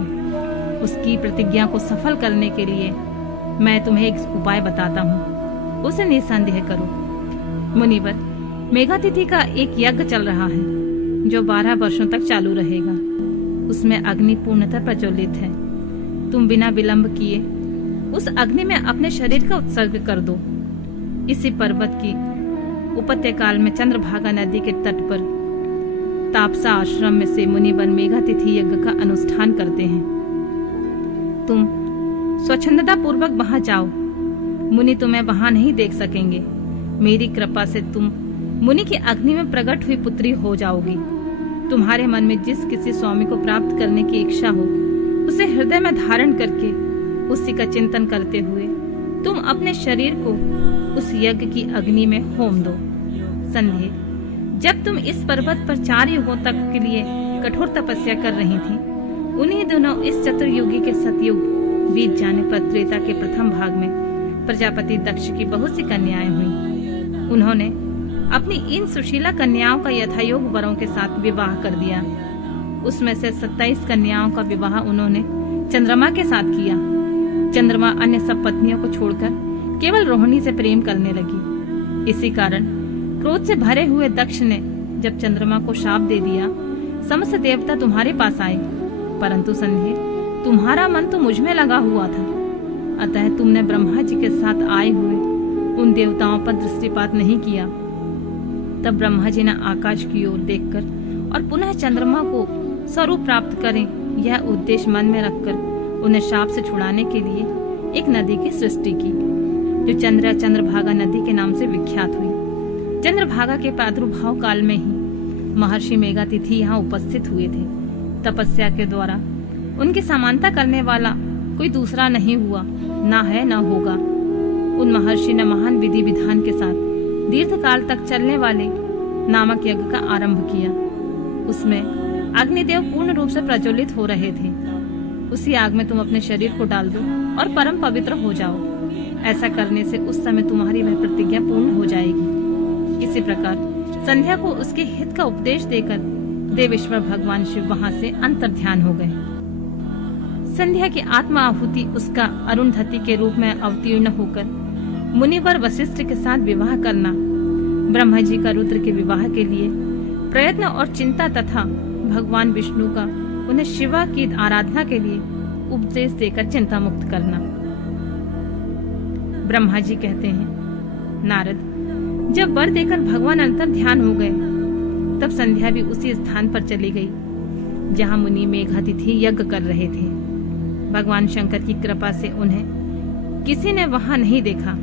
उसकी प्रतिज्ञा को सफल करने के लिए मैं तुम्हें एक उपाय बताता हूँ, उसे निसंदेह करो। मुनिवर, मेघातिथि का एक यज्ञ चल रहा है जो 12 वर्षों तक चालू रहेगा। उसमें अग्नि पूर्णतः प्रज्वलित है। तुम बिना विलंब किए उस अग्नि में अपने शरीर का उत्सर्ग कर दो। इसी पर्वत की उपत्यकाल में चंद्रभागा नदी के तट पर तापसा आश्रम में से मुनिवर मेघातिथि यज्ञ का अनुष्ठान करते हैं। तुम स्वच्छंदता पूर्वक वहां जाओ। मुनि तुम्हें वहां नहीं देख सकेंगे। मेरी कृपा से तुम मुनि की अग्नि में प्रकट हुई पुत्री हो जाओगी। तुम्हारे मन में जिस किसी स्वामी को प्राप्त करने की इच्छा हो उसे हृदय में धारण करके उसी का चिंतन करते हुए तुम अपने शरीर को उस यज्ञ की अग्नि में होम दो। संध्या, जब तुम इस पर्वत पर 4 युगों तक के लिए कठोर तपस्या कर रही थी, उन्हीं दिनों इस चतुर्युगी के सतयुग बीत जाने पर त्रेता के प्रथम भाग में प्रजापति दक्ष की बहुत सी कन्याएं हुई। उन्होंने अपनी इन सुशीला कन्याओं का यथायोग वरों के साथ विवाह कर दिया। उसमें से 27 कन्याओं का विवाह उन्होंने चंद्रमा के साथ किया। चंद्रमा अन्य सब पत्नियों को छोड़कर केवल रोहिणी से प्रेम करने लगी। इसी कारण क्रोध से भरे हुए दक्ष ने जब चंद्रमा को शाप दे दिया, समस्त देवता तुम्हारे पास आए, परंतु संध्या तुम्हारा मन तो मुझ में लगा हुआ था। अतः तुमने ब्रह्मा जी के साथ आए हुए उन देवताओं पर दृष्टिपात नहीं किया। तब ब्रह्मा जी ने आकाश की ओर देखकर और पुनः चंद्रमा को स्वरूप प्राप्त करें यह उद्देश्य मन में रखकर उन्हें शाप से छुड़ाने के लिए एक नदी की सृष्टि की जो चंद्रभागा नदी के नाम से विख्यात हुई। चंद्रभागा के प्रादुर्भाव काल में ही महर्षि मेघातिथि यहाँ उपस्थित हुए थे। तपस्या के द्वारा उनकी समानता करने वाला कोई दूसरा नहीं हुआ, ना है न होगा। उन महर्षि ने महान विधि विधान के साथ दीर्घ काल तक चलने वाले नामक यज्ञ का आरंभ किया। उसमें अग्निदेव पूर्ण रूप से प्रज्वलित हो रहे थे। उसी आग में तुम अपने शरीर को डाल दो और परम पवित्र हो जाओ। ऐसा करने से उस समय तुम्हारी वह प्रतिज्ञा पूर्ण हो जाएगी। इसी प्रकार संध्या को उसके हित का उपदेश देकर देवेश्वर भगवान शिव वहां से अंतर्ध्यान हो गए। संध्या की आत्मा आहुति उसका अरुंधति के रूप में अवतीर्ण होकर मुनिवर वशिष्ठ के साथ विवाह करना, ब्रह्मा जी का रुद्र के विवाह के लिए प्रयत्न और चिंता तथा भगवान विष्णु का उन्हें शिवा की आराधना के लिए उपदेश देकर चिंता मुक्त करना। ब्रह्मा जी कहते हैं, नारद, जब वर देकर भगवान अंतर ध्यान हो गए तब संध्या भी उसी स्थान पर चली गई जहां मुनि मेघातिथि यज्ञ कर रहे थे। भगवान शंकर की कृपा से उन्हें किसी ने वहां नहीं देखा।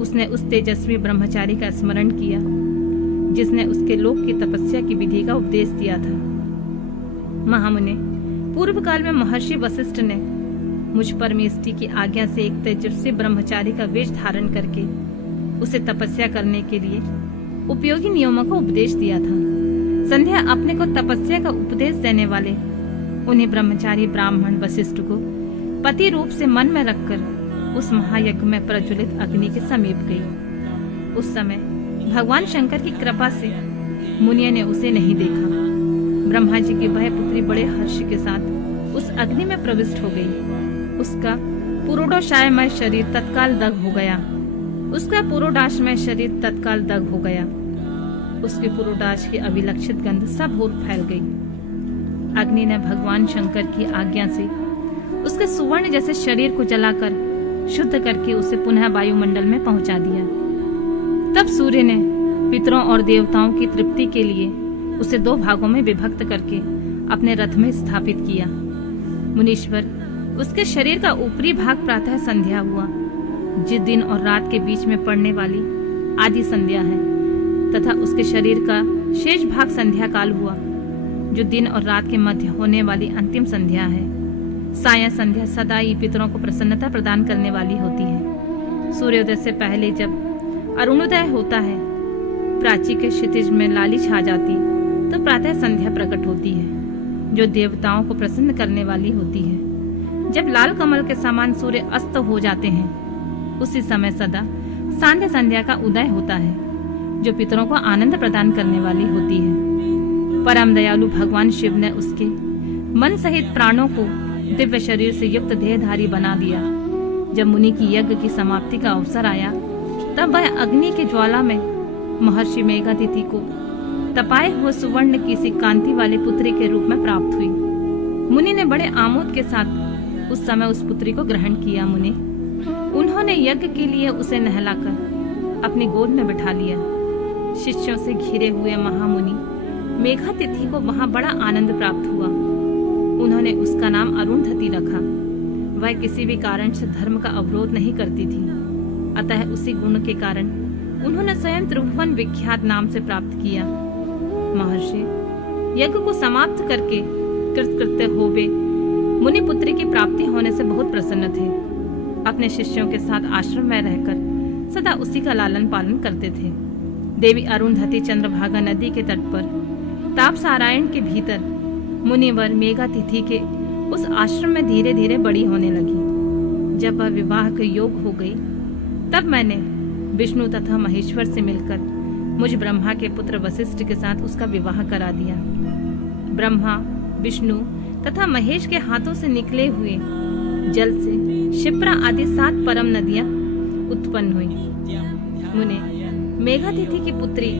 उसने उस तेजस्वी ब्रह्मचारी का स्मरण किया जिसने उसके लोक की तपस्या की विधि का उपदेश दिया था। महामुने, पूर्व काल में महर्षि वशिष्ठ ने मुझ परमेष्टि की आज्ञा से एक तेजस्वी ब्रह्मचारी का वेश धारण करके उसे तपस्या करने के लिए उपयोगी नियमों का उपदेश दिया था। संध्या अपने को तपस्या का उपदेश देने वाले उन्हीं ब्रह्मचारी ब्राह्मण वशिष्ठ को पति रूप से मन में रखकर उस महायज्ञ में प्रज्वलित अग्नि के समीप गई। उस समय भगवान शंकर की कृपा से मुनिया ने उसे नहीं देखा। ब्रह्मा जी की वह पुत्री बड़े हर्ष के साथ उस अग्नि में प्रविष्ट हो गई। उसका पुरोडाशमय शरीर तत्काल दग्ध हो गया। उसके पुरोडाश की अविलक्षित गंध सब ओर फैल गई। अग्नि ने भगवान शंकर की आज्ञा से उसके सुवर्ण जैसे शरीर को जलाकर शुद्ध करके उसे पुनः वायुमंडल में पहुंचा दिया। तब सूर्य ने पितरों और देवताओं की तृप्ति के लिए उसे 2 भागों में विभक्त करके अपने रथ में स्थापित किया। मुनीश्वर, उसके शरीर का ऊपरी भाग प्रातः संध्या हुआ, जिस दिन और रात के बीच में पड़ने वाली आदि संध्या है, तथा उसके शरीर का शेष भाग संध्या काल हुआ, जो दिन और रात के मध्य होने वाली अंतिम संध्या है। साया संध्या सदा ही पितरों को प्रसन्नता प्रदान करने वाली होती है। सूर्योदय से पहले जब अरुणोदय होता है, प्राची के क्षितिज में लाली छा जाती, तो प्रातः संध्या प्रकट होती है, जो देवताओं को प्रसन्न करने वाली होती है। जब लाल कमल के समान सूर्य अस्त हो जाते हैं, उसी समय सदा सांध्य संध्या का उदय होता है, जो पितरों को आनंद प्रदान करने वाली होती है। परम दयालु भगवान शिव ने उसके मन सहित प्राणों को दिव्य शरीर से युक्त देहधारी बना दिया। जब मुनि की यज्ञ की समाप्ति का अवसर आया, तब वह अग्नि की ज्वाला में महर्षि मेघातिथि को तपाए हुए सुवर्ण की सी कांति वाले पुत्री के रूप में प्राप्त हुई। मुनि ने बड़े आमोद के साथ उस समय उस पुत्री को ग्रहण किया। मुनि उन्होंने यज्ञ के लिए उसे नहलाकर अपनी गोद में बिठा लिया। शिष्यों से घिरे हुए महामुनि मेघातिथि को वहां बड़ा आनंद प्राप्त हुआ। उन्होंने उसका नाम अरुंधति रखा। वह किसी भी कारण से धर्म का अवरोध नहीं करती थी, अतः उसी गुण के कारण उन्होंने स्वयं त्रिभुवन विख्यात नाम से प्राप्त किया। महर्षि यज्ञ को समाप्त करके कृतकृत्य होवे मुनि पुत्री की प्राप्ति होने से बहुत प्रसन्न थे। अपने शिष्यों के साथ आश्रम में रहकर सदा उसी का लालन पालन करते थे। देवी अरुंधति चंद्रभागा नदी के तट पर तापसारायण के भीतर मुनिवर मेघातिथि के उस आश्रम में धीरे धीरे बड़ी होने लगी। जब वह विवाह के योग हो गई, तब मैंने विष्णु तथा महेश्वर से मिलकर मुझ ब्रह्मा के पुत्र वशिष्ठ के साथ उसका विवाह करा दिया। ब्रह्मा, विष्णु तथा महेश के हाथों से निकले हुए जल से क्षिप्रा आदि 7 परम नदियां उत्पन्न हुई। मुने मेघातिथि की पुत्री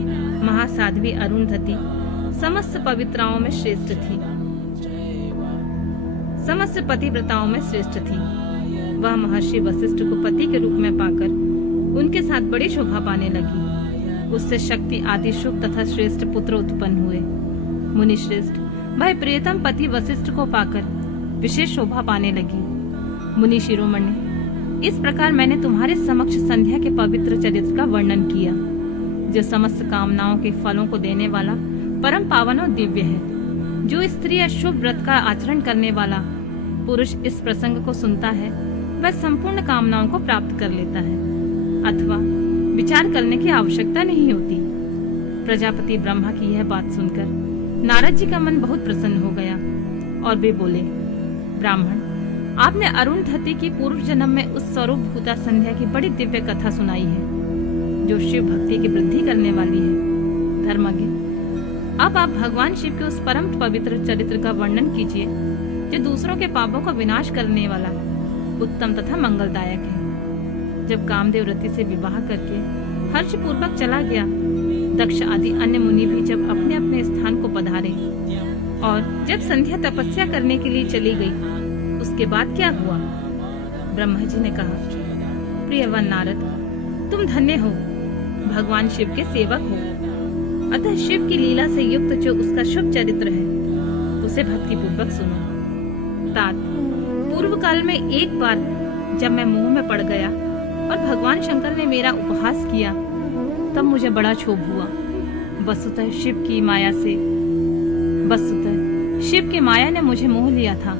महासाध्वी अरुंधति समस्त पवित्राओं में श्रेष्ठ थी, समस्त पतिव्रताओं में श्रेष्ठ थी। वह महर्षि वशिष्ठ को पति के रूप में पाकर उनके साथ बड़ी शोभा पाने लगी। उससे शक्ति आदि शुभ तथा श्रेष्ठ पुत्र उत्पन्न हुए। मुनि श्रेष्ठ वह प्रियतम पति वशिष्ठ को पाकर विशेष शोभा पाने लगी। मुनि शिरोमणि, इस प्रकार मैंने तुम्हारे समक्ष संध्या के पवित्र चरित्र का वर्णन किया, जो समस्त कामनाओं के फलों को देने वाला परम पावन और दिव्य है। जो स्त्री या शुभ व्रत का आचरण करने वाला पुरुष इस प्रसंग को सुनता है, वह संपूर्ण कामनाओं को प्राप्त कर लेता है, अथवा विचार करने की आवश्यकता नहीं होती। प्रजापति ब्रह्मा की यह बात सुनकर नारद जी का मन बहुत प्रसन्न हो गया और वे बोले, ब्राह्मण, आपने अरुंधति की पूर्व जन्म में उस स्वरूप भूता संध्या की बड़ी दिव्य कथा सुनाई है, जो शिव भक्ति की वृद्धि करने वाली है। धर्मज्ञ, अब आप भगवान शिव के उस परम पवित्र चरित्र का वर्णन कीजिए, जो दूसरों के पापों का विनाश करने वाला उत्तम तथा मंगलदायक है। जब कामदेव रति से विवाह करके हर्ष पूर्वक चला गया, दक्ष आदि अन्य मुनि भी जब अपने अपने स्थान को पधारे और जब संध्या तपस्या करने के लिए चली गई, उसके बाद क्या हुआ? ब्रह्मा जी ने कहा, प्रियवन नारद, तुम धन्य हो, भगवान शिव के सेवक हो। अतः शिव की लीला से युक्त जो उसका शुभ चरित्र है, उसे भक्ति पूर्वक सुनो। तात, पूर्व काल में एक बार जब मैं मोह में पड़ गया और भगवान शंकर ने मेरा उपहास किया, तब मुझे बड़ा क्षोभ हुआ। वस्तुतः शिव की माया ने मुझे मोह लिया था,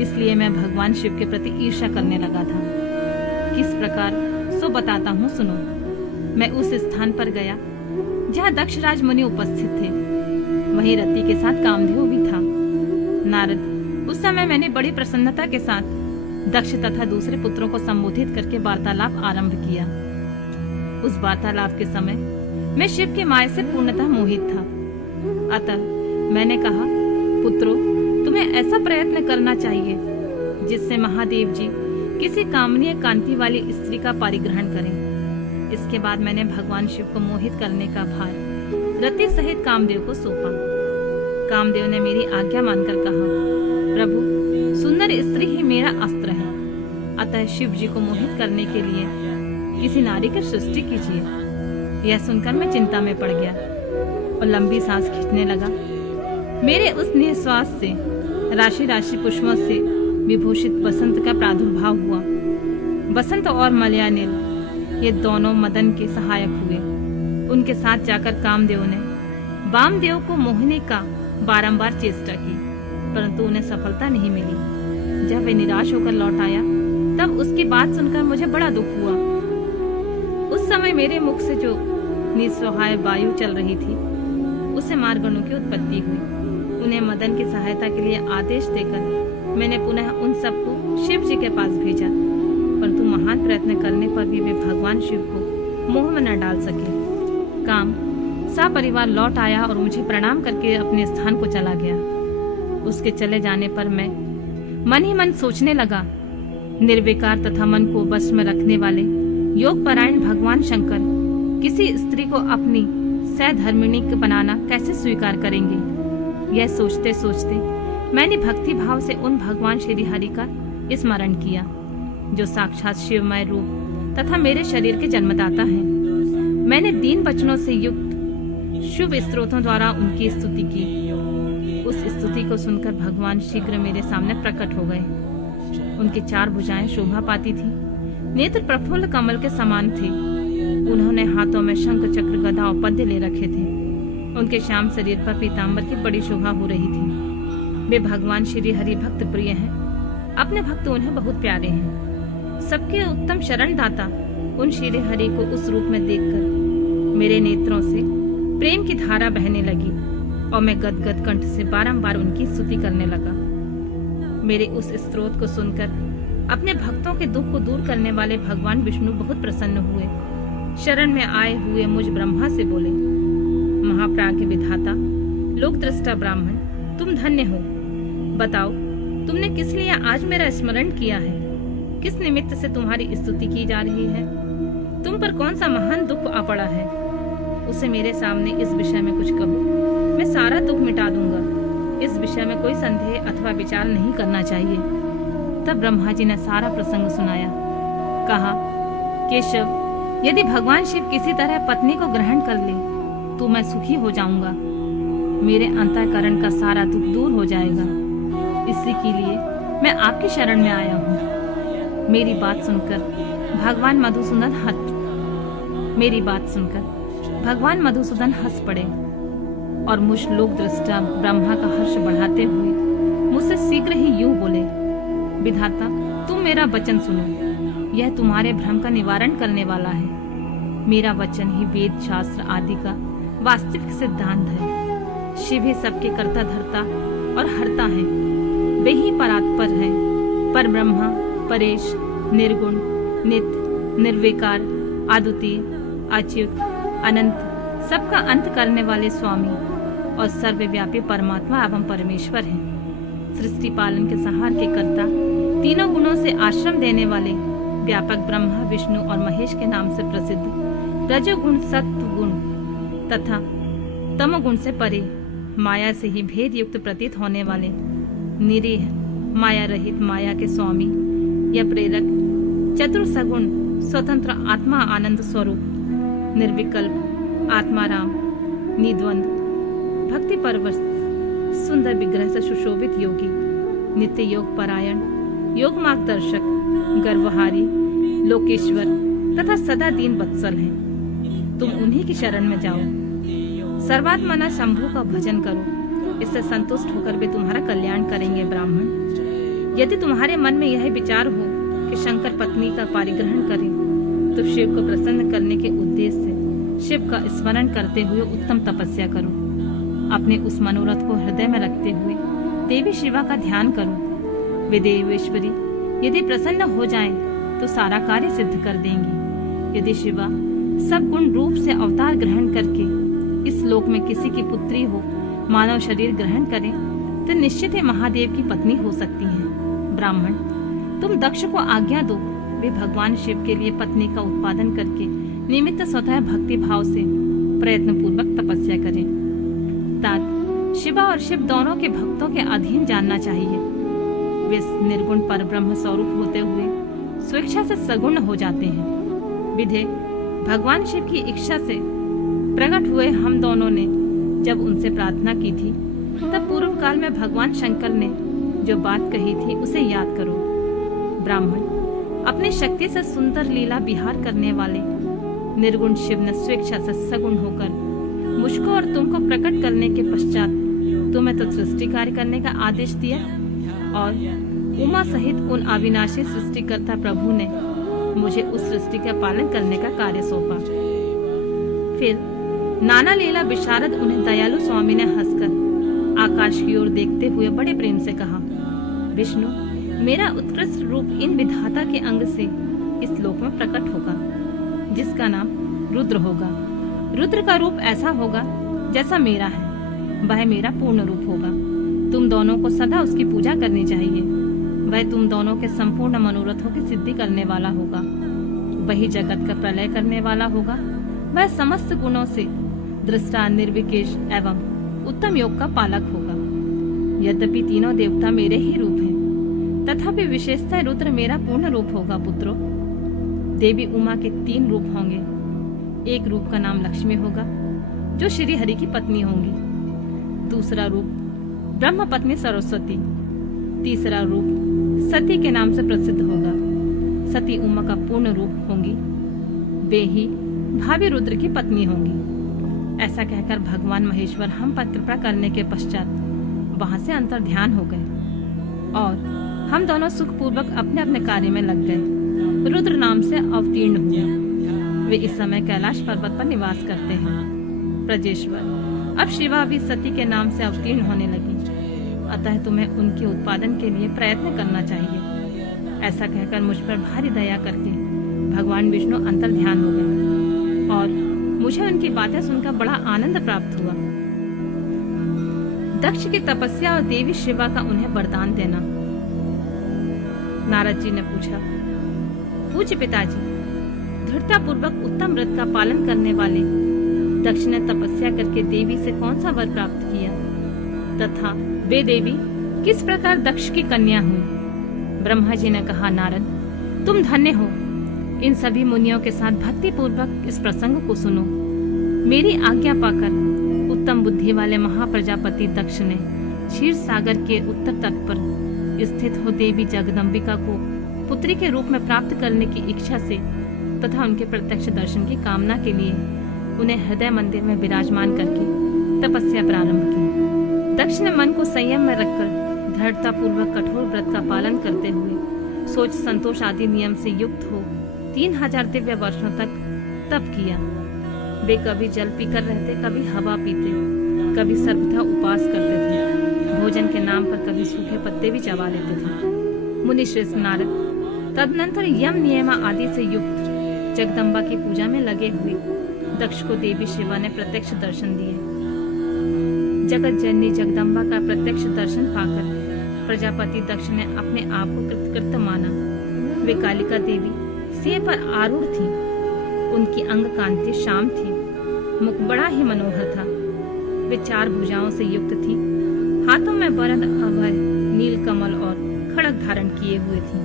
इसलिए मैं भगवान शिव के प्रति ईर्ष्या करने लगा था। किस प्रकार, सो बताता हूँ, सुनो। मैं उस स्थान पर गया जहाँ दक्ष राज मुनि उपस्थित थे। वहीं रति के साथ कामदेव भी था। नारद, उस समय मैंने बड़ी प्रसन्नता के साथ दक्ष तथा दूसरे पुत्रों को संबोधित करके वार्तालाप आरंभ किया। उस वार्तालाप के समय मैं शिव की माया से पूर्णतः मोहित था। अतः मैंने कहा, पुत्रों, तुम्हें ऐसा प्रयत्न करना चाहिए जिससे महादेव जी किसी कामनीय कांति वाली स्त्री का परिग्रहण करें। इसके बाद मैंने भगवान शिव को मोहित करने का भार रति सहित कामदेव को सौंपा। कामदेव ने मेरी आज्ञा मानकर कहा, प्रभु, सुंदर स्त्री ही मेरा अस्त्र है, अतः शिव जी को मोहित करने के लिए किसी नारी की सृष्टि कीजिए। यह सुनकर मैं चिंता में पड़ गया और लंबी सांस खींचने लगा। मेरे उस निश्वास से राशि राशि पुष्पों से विभूषित बसंत का प्रादुर्भाव हुआ। बसंत और मलयानिल ये दोनों मदन के सहायक हुए। उनके साथ जाकर कामदेव ने वामदेव को मोहने का बारंबार चेष्टा की, परंतु उन्हें सफलता नहीं मिली। जब वे निराश होकर लौट आया तब उसकी बात सुनकर मुझे बड़ा दुख हुआ। उस समय मेरे मुख से जो निस्सहाय वायु चल रही थी उससे मार्गणों की उत्पत्ति हुई। उन्हें मदन की सहायता के लिए आदेश देकर मैंने पुनः उन सबको शिव जी के पास भेजा, परंतु महान प्रयत्न करने पर भी वे भगवान शिव को मोह में न डाल सके। काम सपरिवार लौट आया और मुझे प्रणाम करके अपने स्थान को चला गया। उसके चले जाने पर मैं मन ही मन सोचने लगा, निर्विकार तथा मन को वश में रखने वाले योग परायण भगवान शंकर किसी स्त्री को अपनी सहधर्मिणी बनाना कैसे स्वीकार करेंगे। यह सोचते सोचते मैंने भक्ति भाव से उन भगवान श्री हरि का स्मरण किया, जो साक्षात शिवमय रूप तथा मेरे शरीर के जन्मदाता हैं। मैंने दीन वचनों से युक्त शुभ स्तोत्रों द्वारा उनकी स्तुति की। उस स्तुति को सुनकर भगवान शीघ्र मेरे सामने प्रकट हो गए। उनकी 4 भुजाएं शोभा पाती थी, नेत्र प्रफुल्ल कमल के समान थे। उन्होंने हाथों में शंख चक्र गदा और पद्य ले रखे थे। उनके श्याम शरीर पर पीतांबर की बड़ी शोभा हो रही थी। वे भगवान श्री हरि भक्त प्रिय हैं, अपने भक्त उन्हें बहुत प्यारे हैं। सबके उत्तम शरण दाता उन श्री हरि को उस रूप में देखकर मेरे नेत्रों से प्रेम की धारा बहने लगी और मैं गदगद कंठ से बारंबार उनकी स्तुति करने लगा। मेरे उस स्तोत्र को सुनकर अपने भक्तों के दुख को दूर करने वाले भगवान विष्णु बहुत प्रसन्न हुए। शरण में आए हुए मुझ ब्रह्मा से बोले, महाप्राज्ञ विधाता, लोक दृष्टा ब्राह्मण, तुम धन्य हो। बताओ, तुमने किस लिए आज मेरा स्मरण किया है? किस निमित्त से तुम्हारी स्तुति की जा रही है? तुम पर कौन सा महान दुख आ पड़ा है? उसे मेरे सामने इस विषय में कुछ कहो, मैं सारा दुख मिटा दूंगा। इस विषय में कोई संदेह अथवा विचार नहीं करना चाहिए। तब ब्रह्मा जी ने सारा प्रसंग सुनाया। कहा, केशव, यदि भगवान शिव किसी तरह पत्नी को ग्रहण कर ले तो मैं सुखी हो जाऊंगा। मेरे अंतःकरण का सारा दुख दूर हो जाएगा। इसी के लिए मैं आपकी शरण में आया हूँ। मेरी बात सुनकर भगवान मधुसूदन हंस पड़े और मुझ लोक दृष्टा ब्रह्मा का हर्ष बढ़ाते हुए मुझसे शीघ्र ही यूं बोले, विधाता, तुम मेरा वचन सुनो। यह तुम्हारे भ्रम का निवारण करने वाला है। मेरा वचन ही वेद शास्त्र आदि का वास्तविक सिद्धांत है। शिव ही सबके कर्ता धर्ता और हरता है। वे ही परात्पर है, पर ब्रह्मा, परेश, निर्गुण, नित्य, निर्विकार, अद्वितीय, अच्युत, अनंत, सबका अंत करने वाले स्वामी और सर्वव्यापी परमात्मा एवं परमेश्वर हैं। सृष्टि पालन के संहार के कर्ता, तीनों गुणों से आश्रम देने वाले व्यापक ब्रह्मा, विष्णु और महेश के नाम से प्रसिद्ध रजोगुण, सत्वगुण तथा तमोगुण से परे, माया से ही भेद युक्त प्रतीत होने वाले निरीह, माया रहित, माया के स्वामी या प्रेरक, चतुर्सगुण, स्वतंत्र आत्मा, आनंद स्वरूप, निर्विकल्प, आत्माराम, निद्वंद, भक्ति परवश, सुंदर विग्रह से सुशोभित योगी, नित्य योग परायण, योग मार्गदर्शक, गर्वहारी, लोकेश्वर तथा सदा दीन वत्सल है। तुम उन्हीं की शरण में जाओ। सर्वात्मना शंभु का भजन करो, इससे संतुष्ट होकर वे तुम्हारा कल्याण करेंगे। ब्राह्मण, यदि तुम्हारे मन में यह विचार हो कि शंकर पत्नी का परिग्रहण करें, तो शिव को प्रसन्न करने के उद्देश्य से शिव का स्मरण करते हुए उत्तम तपस्या करो। अपने उस मनोरथ को हृदय में रखते हुए देवी शिवा का ध्यान करूं। वे देवेश्वरी यदि प्रसन्न हो जाएं तो सारा कार्य सिद्ध कर देंगी। यदि शिवा सब गुण रूप से अवतार ग्रहण करके इस लोक में किसी की पुत्री हो, मानव शरीर ग्रहण करें, तो निश्चित ही महादेव की पत्नी हो सकती हैं। ब्राह्मण, तुम दक्ष को आज्ञा दो, वे भगवान शिव के लिए पत्नी का उत्पादन करके निमित्त स्वतः भक्ति भाव से प्रयत्न पूर्वक तपस्या करें। तात शिवा और शिव दोनों के भक्तों के अधीन जानना चाहिए। वे निर्गुण परब्रह्म स्वरूप होते हुए स्वेच्छा से सगुण हो जाते हैं। विधे भगवान शिव की इच्छा से प्रकट हुए हम दोनों ने जब उनसे प्रार्थना की थी, तब पूर्व काल में भगवान शंकर ने जो बात कही थी उसे याद करो। ब्राह्मण, अपनी शक्ति से सुंदर लीला विहार करने वाले निर्गुण शिव ने स्वेच्छा से सगुण होकर मुझको और तुमको प्रकट करने के पश्चात तुम्हें तो सृष्टि कार्य करने का आदेश दिया और उमा सहित उन अविनाशी सृष्टिकर्ता प्रभु ने मुझे उस सृष्टि का पालन करने का कार्य सौंपा। फिर नाना लीला विशारद उन्हें दयालु स्वामी ने हंसकर आकाश की ओर देखते हुए बड़े प्रेम से कहा, विष्णु, मेरा उत्कृष्ट रूप इन विधाता के अंग से इस लोक में प्रकट होगा, जिसका नाम रुद्र होगा। रुद्र का रूप ऐसा होगा जैसा मेरा है, वह मेरा पूर्ण रूप होगा। तुम दोनों को सदा उसकी पूजा करनी चाहिए। वह तुम दोनों के संपूर्ण मनोरथों की सिद्धि करने वाला होगा। वही जगत का प्रलय करने वाला होगा। वह समस्त गुणों से दृष्टा, निर्विकेश एवं उत्तम योग का पालक होगा। यद्यपि तीनों देवता मेरे ही रूप हैं, तथापि विशेषतः रुद्र मेरा पूर्ण रूप होगा। पुत्रों, देवी उमा के 3 रूप होंगे। एक रूप का नाम लक्ष्मी होगा, जो श्री हरि की पत्नी होंगी। दूसरा रूप ब्रह्म पत्नी सरस्वती। तीसरा रूप सती के नाम से प्रसिद्ध होगा। सती उमा का पूर्ण रूप होंगी। वे ही भावी रुद्र की पत्नी होंगी। ऐसा कहकर भगवान महेश्वर हम पर कृपा करने के पश्चात वहां से अंतर ध्यान हो गए और हम दोनों सुखपूर्वक अपने अपने कार्य में लग गए। रुद्र नाम से अवतीर्ण हुए। वे इस समय कैलाश पर्वत पर निवास करते हैं। प्रजेश्वर, अब शिवा भी सती के नाम से अवतीर्ण होने लगी, अतः तुम्हें उनके उत्पादन के लिए प्रयत्न करना चाहिए। ऐसा कहकर मुझ पर भारी दया करके भगवान विष्णु अंतर ध्यान हो गए और मुझे उनकी बातें सुनकर बड़ा आनंद प्राप्त हुआ। दक्ष की तपस्या और देवी शिवा का उन्हें वरदान देना। नारद जी ने पूछा, पूज्य पिताजी, दृढ़तापूर्वक उत्तम व्रत का पालन करने वाले दक्ष ने तपस्या करके देवी से कौन सा वर प्राप्त किया तथा वे देवी किस प्रकार दक्ष की कन्या हुई? ब्रह्मा जी ने कहा, नारद, तुम धन्य हो। इन सभी मुनियों के साथ भक्ति पूर्वक इस प्रसंग को सुनो। मेरी आज्ञा पाकर उत्तम बुद्धि वाले महाप्रजापति दक्ष ने क्षीर सागर के उत्तर तट पर स्थित हो देवी जगदम्बिका को पुत्री के रूप में प्राप्त करने की इच्छा से तथा उनके प्रत्यक्ष दर्शन की कामना के लिए उन्हें हृदय मंदिर में विराजमान करके तपस्या प्रारंभ की। दक्ष ने मन को संयम में रखकर दृढ़ता पूर्वक कठोर व्रत का पालन करते हुए सोच संतोष आदि नियम से युक्त हो 3000 दिव्य वर्षों तक तप किया। वे कभी जल पीकर रहते, कभी हवा पीते, कभी सर्वथा उपवास करते थे। भोजन के नाम पर कभी सूखे पत्ते भी चबा लेते थे। मुनि श्रेष्ठ नारद तदनंतर यम नियम आदि से युक्त जगदम्बा की पूजा में लगे हुए दक्ष को देवी शिवा ने प्रत्यक्ष दर्शन दिए। जगत जननी जगदम्बा का प्रत्यक्ष दर्शन पाकर प्रजापति दक्ष ने अपने आप को कृतकृत्य माना। वे कालिका देवी सिंह पर आरूढ़ थी। उनकी अंग कांति श्याम थी, मुख बड़ा ही मनोहर था। वे 4 भुजाओं से युक्त थी, हाथों में वरद अभय नील कमल और खड़ग धारण किए हुए थी।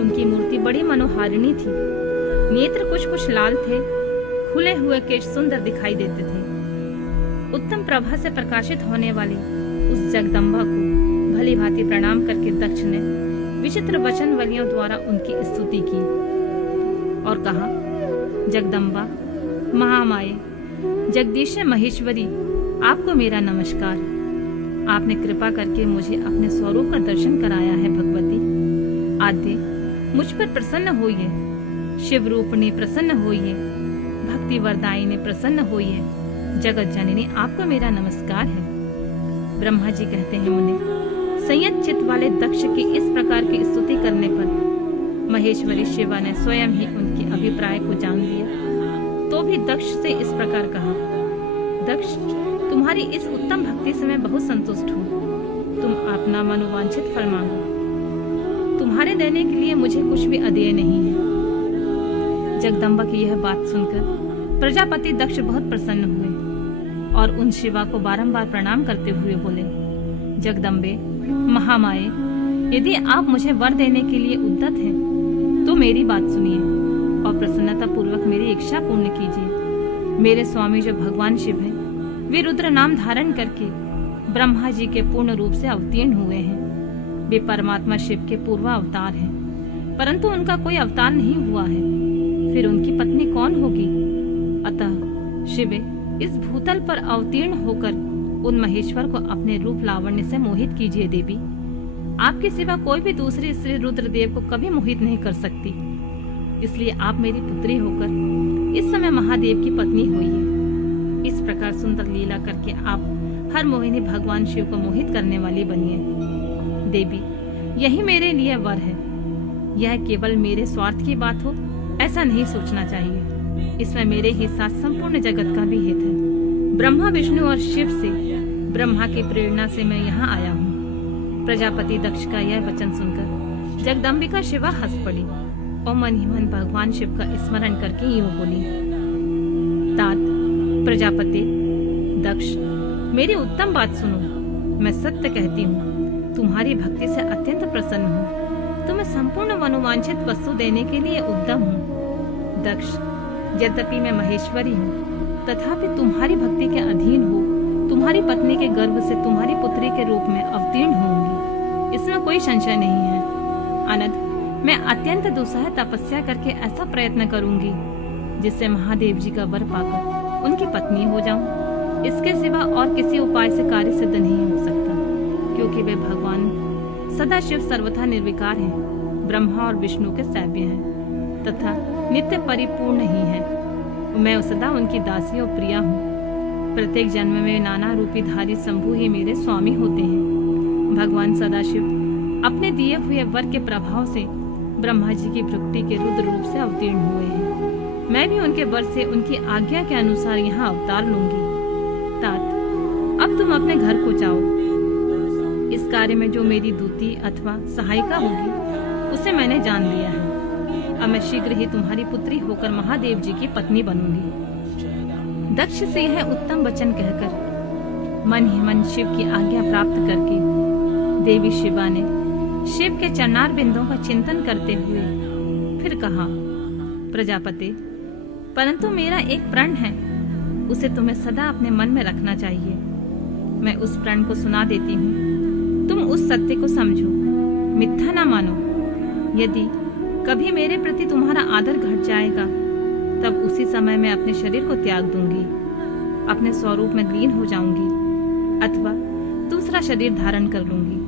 उनकी मूर्ति बड़ी मनोहारिणी थी। नेत्र कुछ कुछ लाल थे, खुले हुए केश सुंदर दिखाई देते थे। उत्तम प्रभा से प्रकाशित होने वाली उस जगदम्बा को भली भांति प्रणाम करके दक्ष ने विचित्र वचन वलियों द्वारा उनकी स्तुति की और कहा, जगदम्बा, महामाये, जगदीश महेश्वरी, आपको मेरा नमस्कार। आपने कृपा करके मुझे अपने स्वरूप का दर्शन कराया है। भगवती आद्य मुझ पर प्रसन्न होइए। शिव रूपणी प्रसन्न होइए। भक्ति वरदायिनी प्रसन्न होइए। जगत जननी, आपको मेरा नमस्कार है। ब्रह्मा जी कहते हैं, मुने, संयत चित्त वाले दक्ष की इस प्रकार की स्तुति करने पर महेश्वरी शिवा ने स्वयं ही उनके अभिप्राय को जान लिया, तो भी दक्ष से इस प्रकार कहा, दक्ष, तुम्हारी इस उत्तम भक्ति से मैं बहुत संतुष्ट हूँ। तुम अपना मनोवांछित फल मांगो। तुम्हारे देने के लिए मुझे कुछ भी अदेय नहीं है। जगदम्बा की यह बात सुनकर प्रजापति दक्ष बहुत प्रसन्न हुए और उन शिवा को बारंबार प्रणाम करते हुए बोले, जगदम्बे, महामाये, यदि आप मुझे वर देने के लिए उद्यत हैं तो मेरी बात सुनिए और प्रसन्नता पूर्वक मेरी इच्छा पूर्ण कीजिए। मेरे स्वामी जो भगवान शिव हैं, वे रुद्र नाम धारण करके ब्रह्मा जी के पूर्ण रूप से अवतीर्ण हुए हैं। वे परमात्मा शिव के पूर्व अवतार हैं, परंतु उनका कोई अवतार नहीं हुआ है। फिर उनकी पत्नी कौन होगी? अतः शिवे, इस भूतल पर अवतीर्ण होकर उन महेश्वर को अपने रूप लावण्य से मोहित कीजिए। देवी, आपके सिवा कोई भी दूसरी स्त्री रुद्रदेव को कभी मोहित नहीं कर सकती, इसलिए आप मेरी पुत्री होकर इस समय महादेव की पत्नी होइए। इस प्रकार सुंदर लीला करके आप हर मोहिनी भगवान शिव को मोहित करने वाली बनिए। देवी, यही मेरे लिए वर है। यह केवल मेरे स्वार्थ की बात हो ऐसा नहीं सोचना चाहिए। इसमें मेरे ही साथ संपूर्ण जगत का भी हित है। ब्रह्मा, विष्णु और शिव से ब्रह्मा की प्रेरणा से मैं यहाँ आया हूँ। प्रजापति दक्ष का यह वचन सुनकर जगदम्बिका शिवा हंस पड़ी और मन ही मन भगवान शिव का स्मरण करके यूं बोली, तात, प्रजापति दक्ष, मेरी उत्तम बात सुनो। मैं सत्य कहती हूँ, तुम्हारी भक्ति से अत्यंत प्रसन्न हूँ। तुम्हें संपूर्ण मनोवांछित वस्तु देने के लिए उद्यम हूँ। दक्ष, यद्यपि मैं महेश्वरी हूँ, तथापि तुम्हारी भक्ति के अधीन हो तुम्हारी पत्नी के गर्भ से तुम्हारी पुत्री के रूप में अवतीर्ण होंगी, इसमें कोई संशय नहीं है। अनद, मैं अत्यंत दुस्सह तपस्या करके ऐसा प्रयत्न करूंगी जिससे महादेव जी का वर पाकर उनकी पत्नी हो जाऊं। इसके सिवा और किसी उपाय से कार्य सिद्ध नहीं हो सकता, क्योंकि वे भगवान सदाशिव सर्वथा निर्विकार हैं, ब्रह्मा और विष्णु के सैव्य हैं तथा नित्य परिपूर्ण ही हैं। मैं सदा उनकी दासी और प्रिया हूँ। प्रत्येक जन्म में नाना रूपी धारी शंभु ही मेरे स्वामी होते हैं। भगवान सदाशिव अपने दिए हुए वर के प्रभाव से ब्रह्मा जी की भक्ति के रुद्र रूप से अवतीर्ण हुए हैं। मैं भी उनके वर से उनकी आज्ञा के अनुसार यहाँ अवतार लूंगी। तात, अब तुम अपने घर को जाओ। इस कार्य में जो मेरी दूती अथवा सहायिका होगी उसे मैंने जान लिया है। अब मैं शीघ्र ही तुम्हारी पुत्री होकर महादेव जी की पत्नी बनूंगी। दक्ष से यह उत्तम वचन कहकर मन ही मन शिव की आज्ञा प्राप्त करके देवी शिवा ने शिव के चरणार बिंदों का चिंतन करते हुए फिर कहा, प्रजापति, परंतु मेरा एक प्रण है, उसे तुम्हें सदा अपने मन में रखना चाहिए। मैं उस प्रण को सुना देती हूँ, तुम उस सत्य को समझो, मिथ्या ना मानो। यदि कभी मेरे प्रति तुम्हारा आदर घट जाएगा तब उसी समय मैं अपने शरीर को त्याग दूंगी, अपने स्वरूप में लीन हो जाऊंगी अथवा दूसरा शरीर धारण कर लूंगी।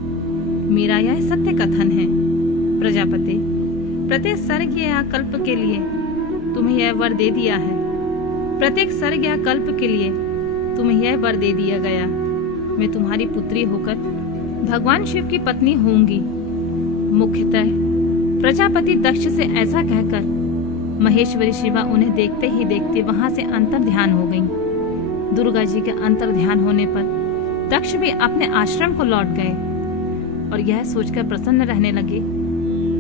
मेरा यह सत्य कथन है। प्रजापति, प्रत्येक सर्ग या कल्प के लिए तुम्हें यह वर दे दिया है। प्रत्येक सर्ग या कल्प के लिए तुम्हें यह वर दे दिया गया। मैं तुम्हारी पुत्री होकर भगवान शिव की पत्नी होंगी। मुख्यतः प्रजापति दक्ष से ऐसा कहकर महेश्वरी शिवा उन्हें देखते ही देखते वहां से अंतर ध्यान हो गईं। दुर्गा जी के अंतर ध्यान होने पर दक्ष भी अपने आश्रम को लौट गए और यह सोचकर प्रसन्न रहने लगे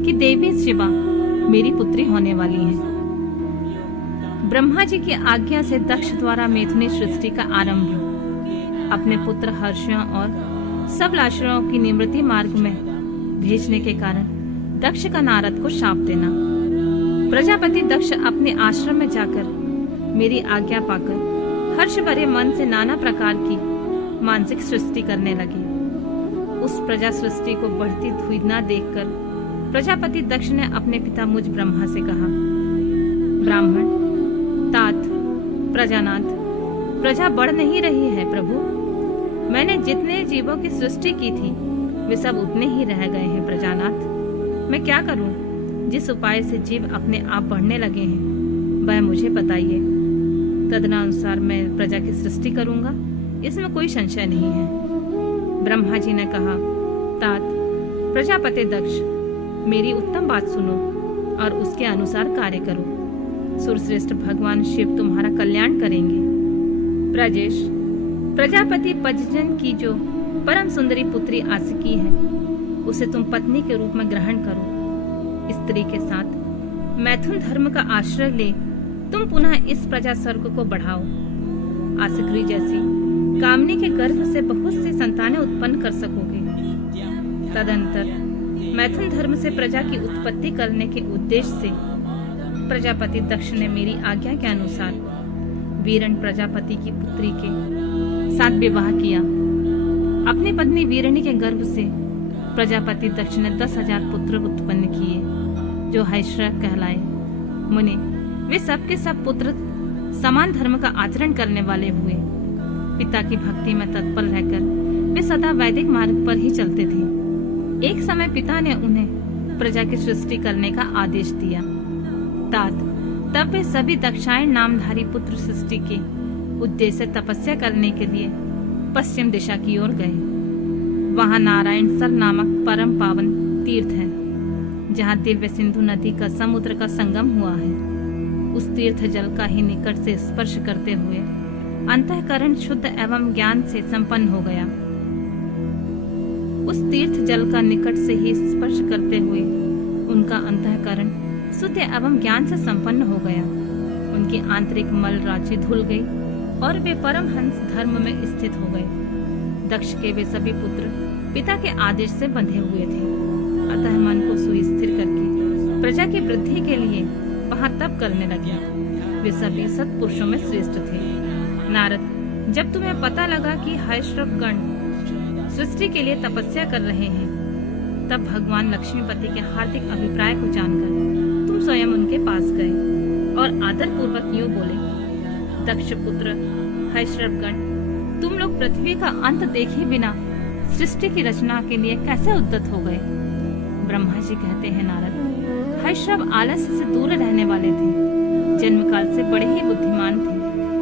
कि देवी शिवा मेरी पुत्री होने वाली हैं। ब्रह्मा जी की आज्ञा से दक्ष द्वारा मैथुनी सृष्टि का आरंभ अपने पुत्र हर्षों और सब लाशों की निवृत्ति मार्ग में भेजने के कारण दक्ष का नारद को शाप देना। प्रजापति दक्ष अपने आश्रम में जाकर मेरी आज्ञा पाकर हर्ष भरे मन से नाना प्रकार की मानसिक सृष्टि करने लगे। उस प्रजा सृष्टि को बढ़ती हुई न देखकर प्रजापति दक्ष ने अपने पिता मुझ ब्रह्मा से कहा, ब्राह्मण, तात, प्रजानाथ, प्रजा बढ़ नहीं रही है प्रभु। मैंने जितने जीवों की सृष्टि की थी वे सब उतने ही रह गए हैं प्रजानाथ। मैं क्या करूं? जिस उपाय से जीव अपने आप बढ़ने लगे हैं वह मुझे बताइए। तदनुसार मैं प्रजा की सृष्टि करूंगा, इसमें कोई संशय नहीं है। ब्रह्मा जी ने कहा, तात प्रजापति दक्ष, मेरी उत्तम बात सुनो और उसके अनुसार कार्य करो। सुरश्रेष्ठ भगवान शिव तुम्हारा कल्याण करेंगे। प्रजेश, प्रजापति पजजन की जो परम सुंदरी पुत्री आसिकी है, उसे तुम पत्नी के रूप में ग्रहण करो। स्त्री के साथ मैथुन धर्म का आश्रय ले तुम पुनः इस प्रजा स्वर्ग को बढ़ाओ। आसिकी जैसी कामनी के गर्भ से बहुत सी संतानें उत्पन्न कर सकोगे। तदंतर मैथुन धर्म से प्रजा की उत्पत्ति करने के उद्देश्य से प्रजापति दक्ष ने मेरी आज्ञा के अनुसार वीरण प्रजापति की पुत्री के साथ विवाह किया। अपनी पत्नी वीरणी के गर्भ से प्रजापति दक्ष ने 10,000 पुत्र उत्पन्न किए, जो हैश्रव कहलाए। मुनि, वे सब के सब पुत्र समान धर्म का आचरण करने वाले हुए। पिता की भक्ति में तत्पर रहकर वे सदा वैदिक मार्ग पर ही चलते थे। एक समय पिता ने उन्हें प्रजा की सृष्टि करने का आदेश दिया। तात, तब वे सभी दक्षायण नामधारी पुत्र सृष्टि के उद्देश्य से तपस्या करने के लिए पश्चिम दिशा की ओर गए। वहां नारायण सर नामक परम पावन तीर्थ है, जहां दिव्य सिंधु नदी का समुद्र का संगम हुआ है। उस तीर्थ जल का ही निकट से स्पर्श करते हुए अंतःकरण शुद्ध एवं ज्ञान से संपन्न हो गया। उस तीर्थ जल का निकट से ही स्पर्श करते हुए उनका अंतःकरण शुद्ध एवं ज्ञान से संपन्न हो गया। उनकी आंतरिक मल राशि धुल गई और वे परमहंस धर्म में स्थित हो गए। दक्ष के वे सभी पुत्र पिता के आदेश से बंधे हुए थे, अतः मन को सुस्थिर करके प्रजा की वृद्धि के लिए वहां तप करने लगे। वे सभी सत्पुरुषों में श्रेष्ठ थे। नारद, जब तुम्हें पता लगा कि हैश्रव गण सृष्टि के लिए तपस्या कर रहे हैं, तब भगवान लक्ष्मीपति के हार्दिक अभिप्राय को जानकर तुम स्वयं उनके पास गए और आदर पूर्वक यूं बोले, दक्ष पुत्र हैश्रवगण, तुम लोग पृथ्वी का अंत देखे बिना सृष्टि की रचना के लिए कैसे उद्यत हो गए? ब्रह्मा जी कहते हैं, नारद, हैश्रव आलस्य से दूर रहने वाले थे, जन्म काल से बड़े ही बुद्धिमान थे।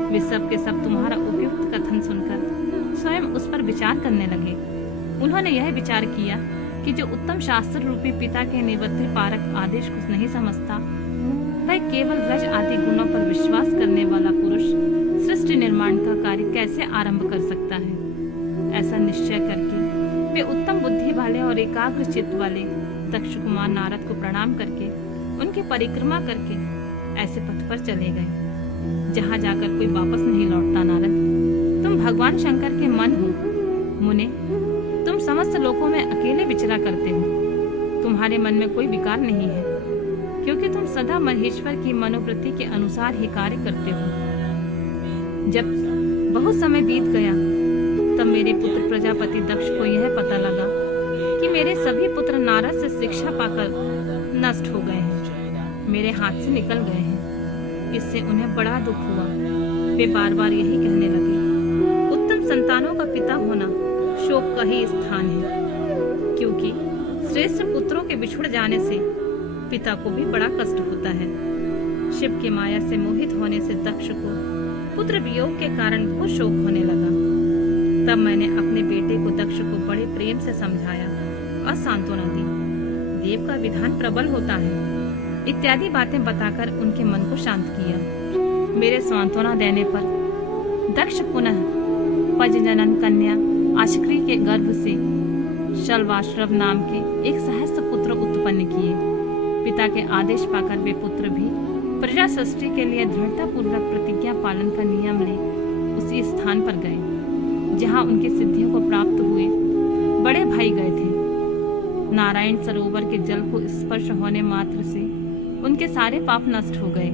वे सब के सब तुम्हारा उपयुक्त कथन सुनकर स्वयं उस पर विचार करने लगे। उन्होंने यह विचार किया कि जो उत्तम शास्त्र रूपी पिता के निवृत्ति पारक आदेश को नहीं समझता, वह केवल रज आदि गुणों पर विश्वास करने वाला पुरुष सृष्टि निर्माण का कार्य कैसे आरंभ कर सकता है। ऐसा निश्चय करके वे उत्तम बुद्धि वाले और एकाग्र चित्त वाले दक्ष कुमार नारद को प्रणाम करके उनकी परिक्रमा करके ऐसे पथ पर चले गए जहाँ जाकर कोई वापस नहीं लौटता। नारद, तुम भगवान शंकर के मन हो। मुने, तुम समस्त लोकों में अकेले विचरा करते हो। तुम्हारे मन में कोई विकार नहीं है, क्योंकि तुम सदा महेश्वर की मनोवृत्ति के अनुसार ही कार्य करते हो। जब बहुत समय बीत गया, तब मेरे पुत्र प्रजापति दक्ष को यह पता लगा कि मेरे सभी पुत्र नारद से शिक्षा पाकर नष्ट हो गए हैं, मेरे हाथ से निकल गए हैं। इससे उन्हें बड़ा दुख हुआ। वे बार बार यही कहने लगे, उत्तम संतानों का पिता होना शोक का ही स्थान है, क्योंकि श्रेष्ठ पुत्रों के बिछुड़ जाने से पिता को भी बड़ा कष्ट होता है। शिव की माया से मोहित होने से दक्ष को पुत्र वियोग के कारण बहुत शोक होने लगा। तब मैंने अपने बेटे को दक्ष को बड़े प्रेम से समझाया और सांत्वना दी। देव का विधान प्रबल होता है इत्यादि बातें बताकर उनके मन को शांत किया। मेरे सांत्वना देने पर दक्ष पुनः पजजनन कन्या आशिकी के गर्भ से शल्वाश्रव नाम के एक सहस्त्र पुत्र उत्पन्न किए। पिता के आदेश पाकर वे पुत्र भी प्रजा सृष्टि के लिए दृढ़ता पूर्वक प्रतिज्ञा पालन का नियम ले उसी स्थान पर गए जहां उनकी सिद्धियों को प्राप्त हुए बड़े भाई गए थे। नारायण सरोवर के जल को स्पर्श होने मात्र से उनके सारे पाप नष्ट हो गए,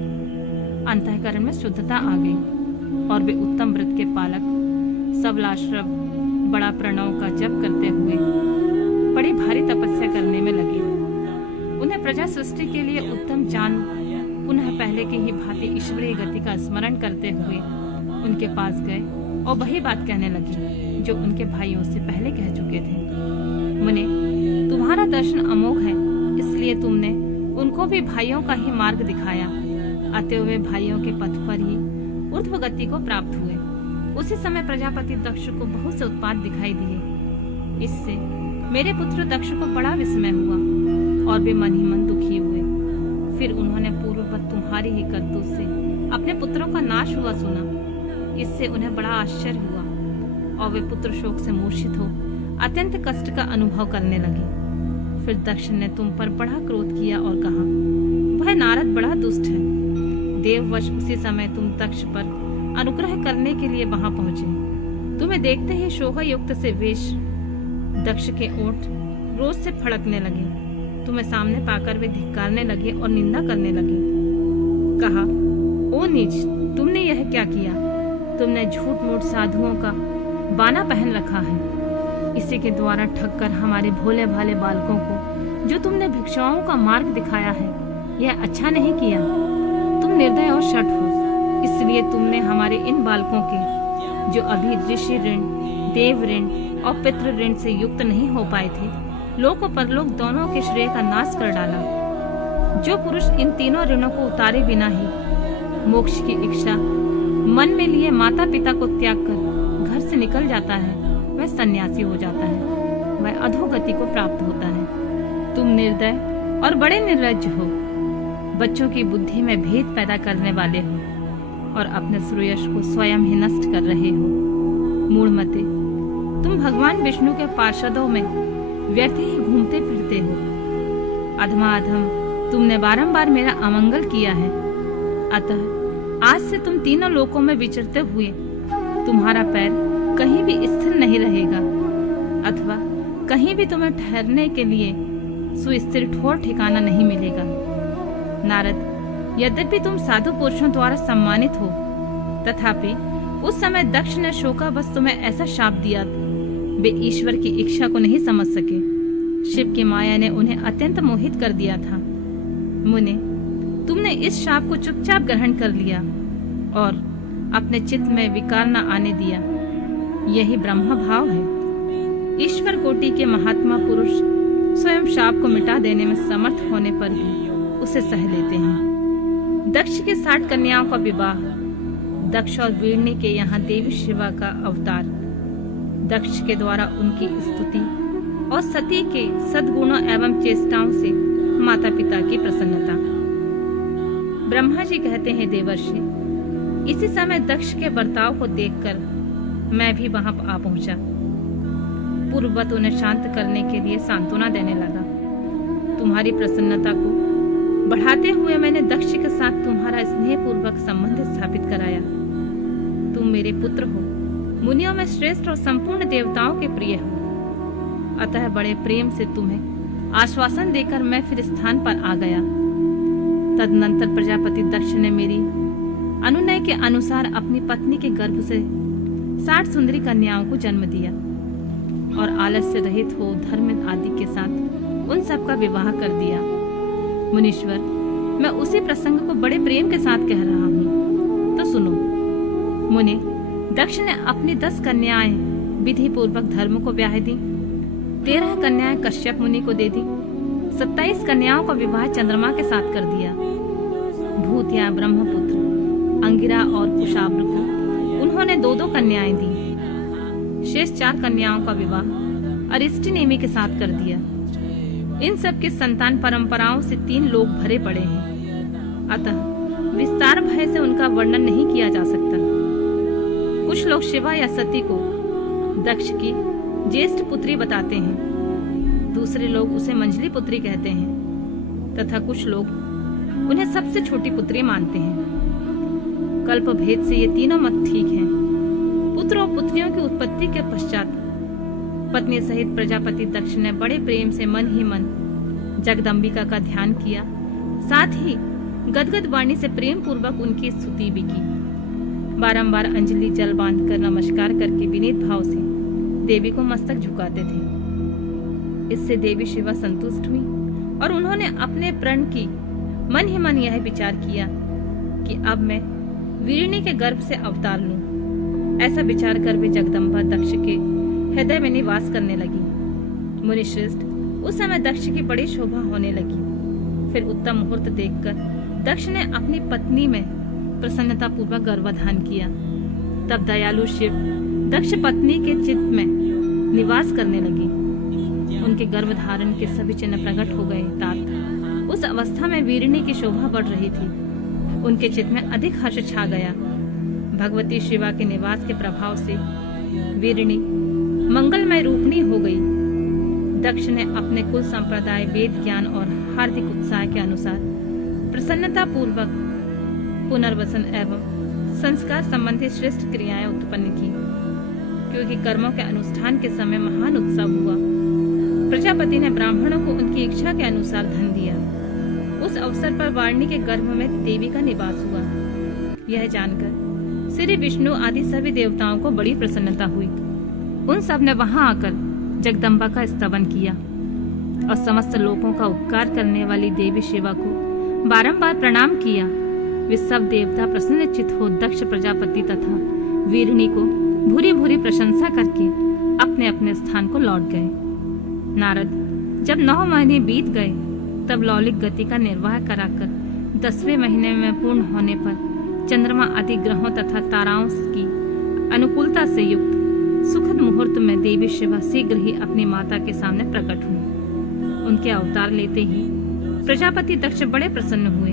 अंतःकरण में शुद्धता आ गई और वे उत्तम व्रत के पालक सबलाश्रव बड़ा प्रणव का जप करते हुए बड़ी भारी तपस्या करने में लगे। उन्हें प्रजा सृष्टि के लिए उत्तम ज्ञान पुनः पहले की ही भांति ईश्वरीय गति का स्मरण करते हुए उनके पास गए और वही बात कहने लगी जो उनके भाइयों से पहले कह चुके थे। मुने, तुम्हारा दर्शन अमोघ है, इसलिए तुमने उनको भी भाइयों का ही मार्ग दिखाया। अतः वे भाइयों के पथ पर ही ऊर्ध्व गति को प्राप्त हुए। उसी समय प्रजापति दक्ष को बहुत से उत्पात दिखाई दिए। इससे मेरे पुत्र दक्ष को बड़ा विस्मय हुआ और वे मन ही मन दुखी हुए। फिर उन्होंने पूर्ववत तुम्हारी ही करतूत से अपने पुत्रों का नाश हुआ सुना। इससे उन्हें बड़ा आश्चर्य हुआ और वे पुत्र शोक से मूर्छित हो अत्यंत कष्ट का अनुभव करने लगे। फिर दक्ष ने तुम पर बड़ा क्रोध किया और कहा, वह नारद बड़ा दुष्ट है। देववश उसी समय तुम दक्ष पर अनुग्रह करने के लिए वहां पहुंचे। तुम्हें देखते ही शोभा युक्त से वेश दक्ष के ओठ रोज से फड़कने लगे। तुम्हें सामने पाकर वे धिक्कारने लगे और निंदा करने लगे। कहा, ओ नीच, तुमने यह क्या किया? तुमने झूठ मूठ साधुओं का बाना पहन रखा है। इसी के द्वारा ठगकर हमारे भोले भाले बालकों को जो तुमने भिक्षुओं का मार्ग दिखाया है, यह अच्छा नहीं किया। तुम निर्दय और शठ हो, इसलिए तुमने हमारे इन बालकों के जो अभी ऋषि ऋण, देव ऋण और पितृ ऋण से युक्त नहीं हो पाए थे, लोक और परलोक दोनों के श्रेय का नाश कर डाला। जो पुरुष इन तीनों ऋणों को उतारे बिना ही मोक्ष की इच्छा मन में लिए माता पिता को त्याग कर घर से निकल जाता है, वह सन्यासी हो जाता है, वह अधोगति को प्राप्त होता है। तुम निर्दय और बड़े निर्लज्ज हो, बच्चों की बुद्धि में भेद पैदा करने वाले हो और अपने श्रेयस को स्वयं ही नष्ट कर रहे हो। मूढ़मते, तुम भगवान विष्णु के पार्षदों में व्यर्थ ही घूमते फिरते हो। अधमाअधम तुमने बारंबार मेरा अमंगल किया है, अतः आज से तुम तीनों लोकों में विचरते हुए तुम्हारा पैर कहीं भी स्थिर नहीं रहेगा, अथवा कहीं भी तुम्हें ठहरने के लिए सुस्थिर ठोर ठिकाना नहीं मिलेगा। नारद, यद्यपि तुम साधु पुरुषों द्वारा सम्मानित हो, तथापि उस समय दक्ष ने शोकावश तुम्हें ऐसा शाप दिया, वे ईश्वर की इच्छा को नहीं समझ सके। शिव की माया ने उन्हें अत्यंत मोहित कर दिया था। मुने, तुमने इस शाप को चुपचाप ग्रहण कर लिया और अपने चित्त में विकार न आने दिया। यही ब्रह्म भाव है। ईश्वर कोटि के महात्मा पुरुष स्वयं शाप को मिटा देने में समर्थ होने पर भी उसे सह लेते हैं। दक्ष के 60 कन्याओं का विवाह, दक्ष और वीरणी के यहाँ देवी शिवा का अवतार, दक्ष के द्वारा उनकी स्तुति और सती के सद्गुणों एवं चेष्टाओं से माता पिता की प्रसन्नता। ब्रह्मा जी कहते हैं, देवर्षि, इसी समय दक्ष के बर्ताव को देखकर मैं भी वहां आ पहुंचा। पूर्ववत उन्हें शांत करने के लिए सांत्वना देने लगा। तुम्हारी प्रसन्नता को बढ़ाते हुए मैंने दक्ष के साथ तुम्हारा स्नेहपूर्वक संबंध स्थापित कराया। तुम मेरे पुत्र हो, मुनियों में श्रेष्ठ और संपूर्ण देवताओं के प्रिय हो, अतः बड़े प्रेम से तुम्हें आश्वासन देकर मैं फिर स्थान पर आ गया। तदनंतर प्रजापति दक्ष ने मेरी अनुनय के अनुसार अपनी पत्नी के गर्भ से 60 सुंदरी कन्याओं को जन्म दिया और आलस्य रहित हो धर्म आदि के साथ उन सब का विवाह कर दिया। मुनीश्वर, मैं उसी प्रसंग को बड़े प्रेम के साथ कह रहा हूँ, तो सुनो। मुनि, दक्ष ने अपनी 10 कन्याएं विधि पूर्वक धर्म को ब्याह दी, 13 कन्याएं कश्यप मुनि को दे दी, 27 कन्याओं का विवाह चंद्रमा के साथ कर दिया। भूत या ब्रह्मपुत्र अंगिरा और कुशाग्र को उन्होंने 2-2 कन्याएं दी। शेष 4 कन्याओं का विवाह अरिष्टि नेमि के साथ कर दिया। इन सब की संतान परंपराओं से 3 लोग भरे पड़े हैं, अतः विस्तार भय से उनका वर्णन नहीं किया जा सकता। कुछ लोग शिवा या सती को दक्ष की ज्येष्ठ पुत्री बताते हैं, दूसरे लोग उसे मंझली पुत्री कहते हैं, तथा कुछ लोग उन्हें सबसे छोटी पुत्री मानते हैं। कल्प भेद से ये तीनों मत ठीक हैं। पुत्र और पुत्रियों की उत्पत्ति के पश्चात पत्नी सहित प्रजापति दक्ष ने बड़े प्रेम से मन ही मन जगदम्बिका का ध्यान किया, साथ ही गदगद वाणी से प्रेम पूर्वक उनकी स्तुति भी की। बारंबार अंजलि जल बांधकर नमस्कार करके विनीत भाव से देवी को मस्तक झुकाते थे। इससे देवी शिवा संतुष्ट हुई और उन्होंने अपने प्रण की मन ही मन यह विचार किया कि अब मैं वीरणी के गर्भ से अवतार लूं। ऐसा विचार कर वे जगदम्बा दक्ष के हृदय में निवास करने लगी। मुनिश्रेष्ठ, उस समय दक्ष की बड़ी शोभा होने लगी। फिर उत्तम मुहूर्त देखकर दक्ष ने अपनी पत्नी में प्रसन्नता पूर्वक गर्भाधान किया। तब दयालु शिव दक्ष पत्नी के चित्त में निवास करने लगी। उनके गर्भधारण के सभी चिन्ह प्रकट हो गए। तात उस अवस्था में वीरिणी की शोभा बढ़ रही थी। उनके चित्त में अधिक हर्ष छा गया। भगवती शिवा के निवास के प्रभाव से वीरिणी मंगलमय रूपणी हो गई। दक्ष ने अपने कुल संप्रदाय, वेद ज्ञान और हार्दिक उत्साह के अनुसार प्रसन्नता पूर्वक पुनर्वसन एवं संस्कार संबंधी श्रेष्ठ क्रियाएं उत्पन्न की। क्योंकि कर्मों के अनुष्ठान के समय महान उत्सव हुआ, प्रजापति ने ब्राह्मणों को उनकी इच्छा के अनुसार धन दिया। उस अवसर पर वाणी के गर्भ में देवी का निवास हुआ। यह जानकर श्री विष्णु आदि सभी देवताओं को बड़ी प्रसन्नता हुई। उन सब ने वहां आकर जगदम्बा का स्तवन किया और समस्त लोगों का उपकार करने वाली देवी शिवा को बारंबार प्रणाम किया। वे सब देवता प्रसन्नचित्त हो दक्ष प्रजापति तथा वीरिणी को भूरी भूरी प्रशंसा करके अपने अपने स्थान को लौट गए। नारद जब 9 महीने बीत गए तब लौलिक गति का निर्वाह कराकर 10वें महीने में पूर्ण होने पर चंद्रमा आदि ग्रहों तथा ताराओं की अनुकूलता से युक्त सुखद मुहूर्त में देवी शिवा शीघ्र ही अपनी माता के सामने प्रकट हुई। उनके अवतार लेते ही प्रजापति दक्ष बड़े प्रसन्न हुए।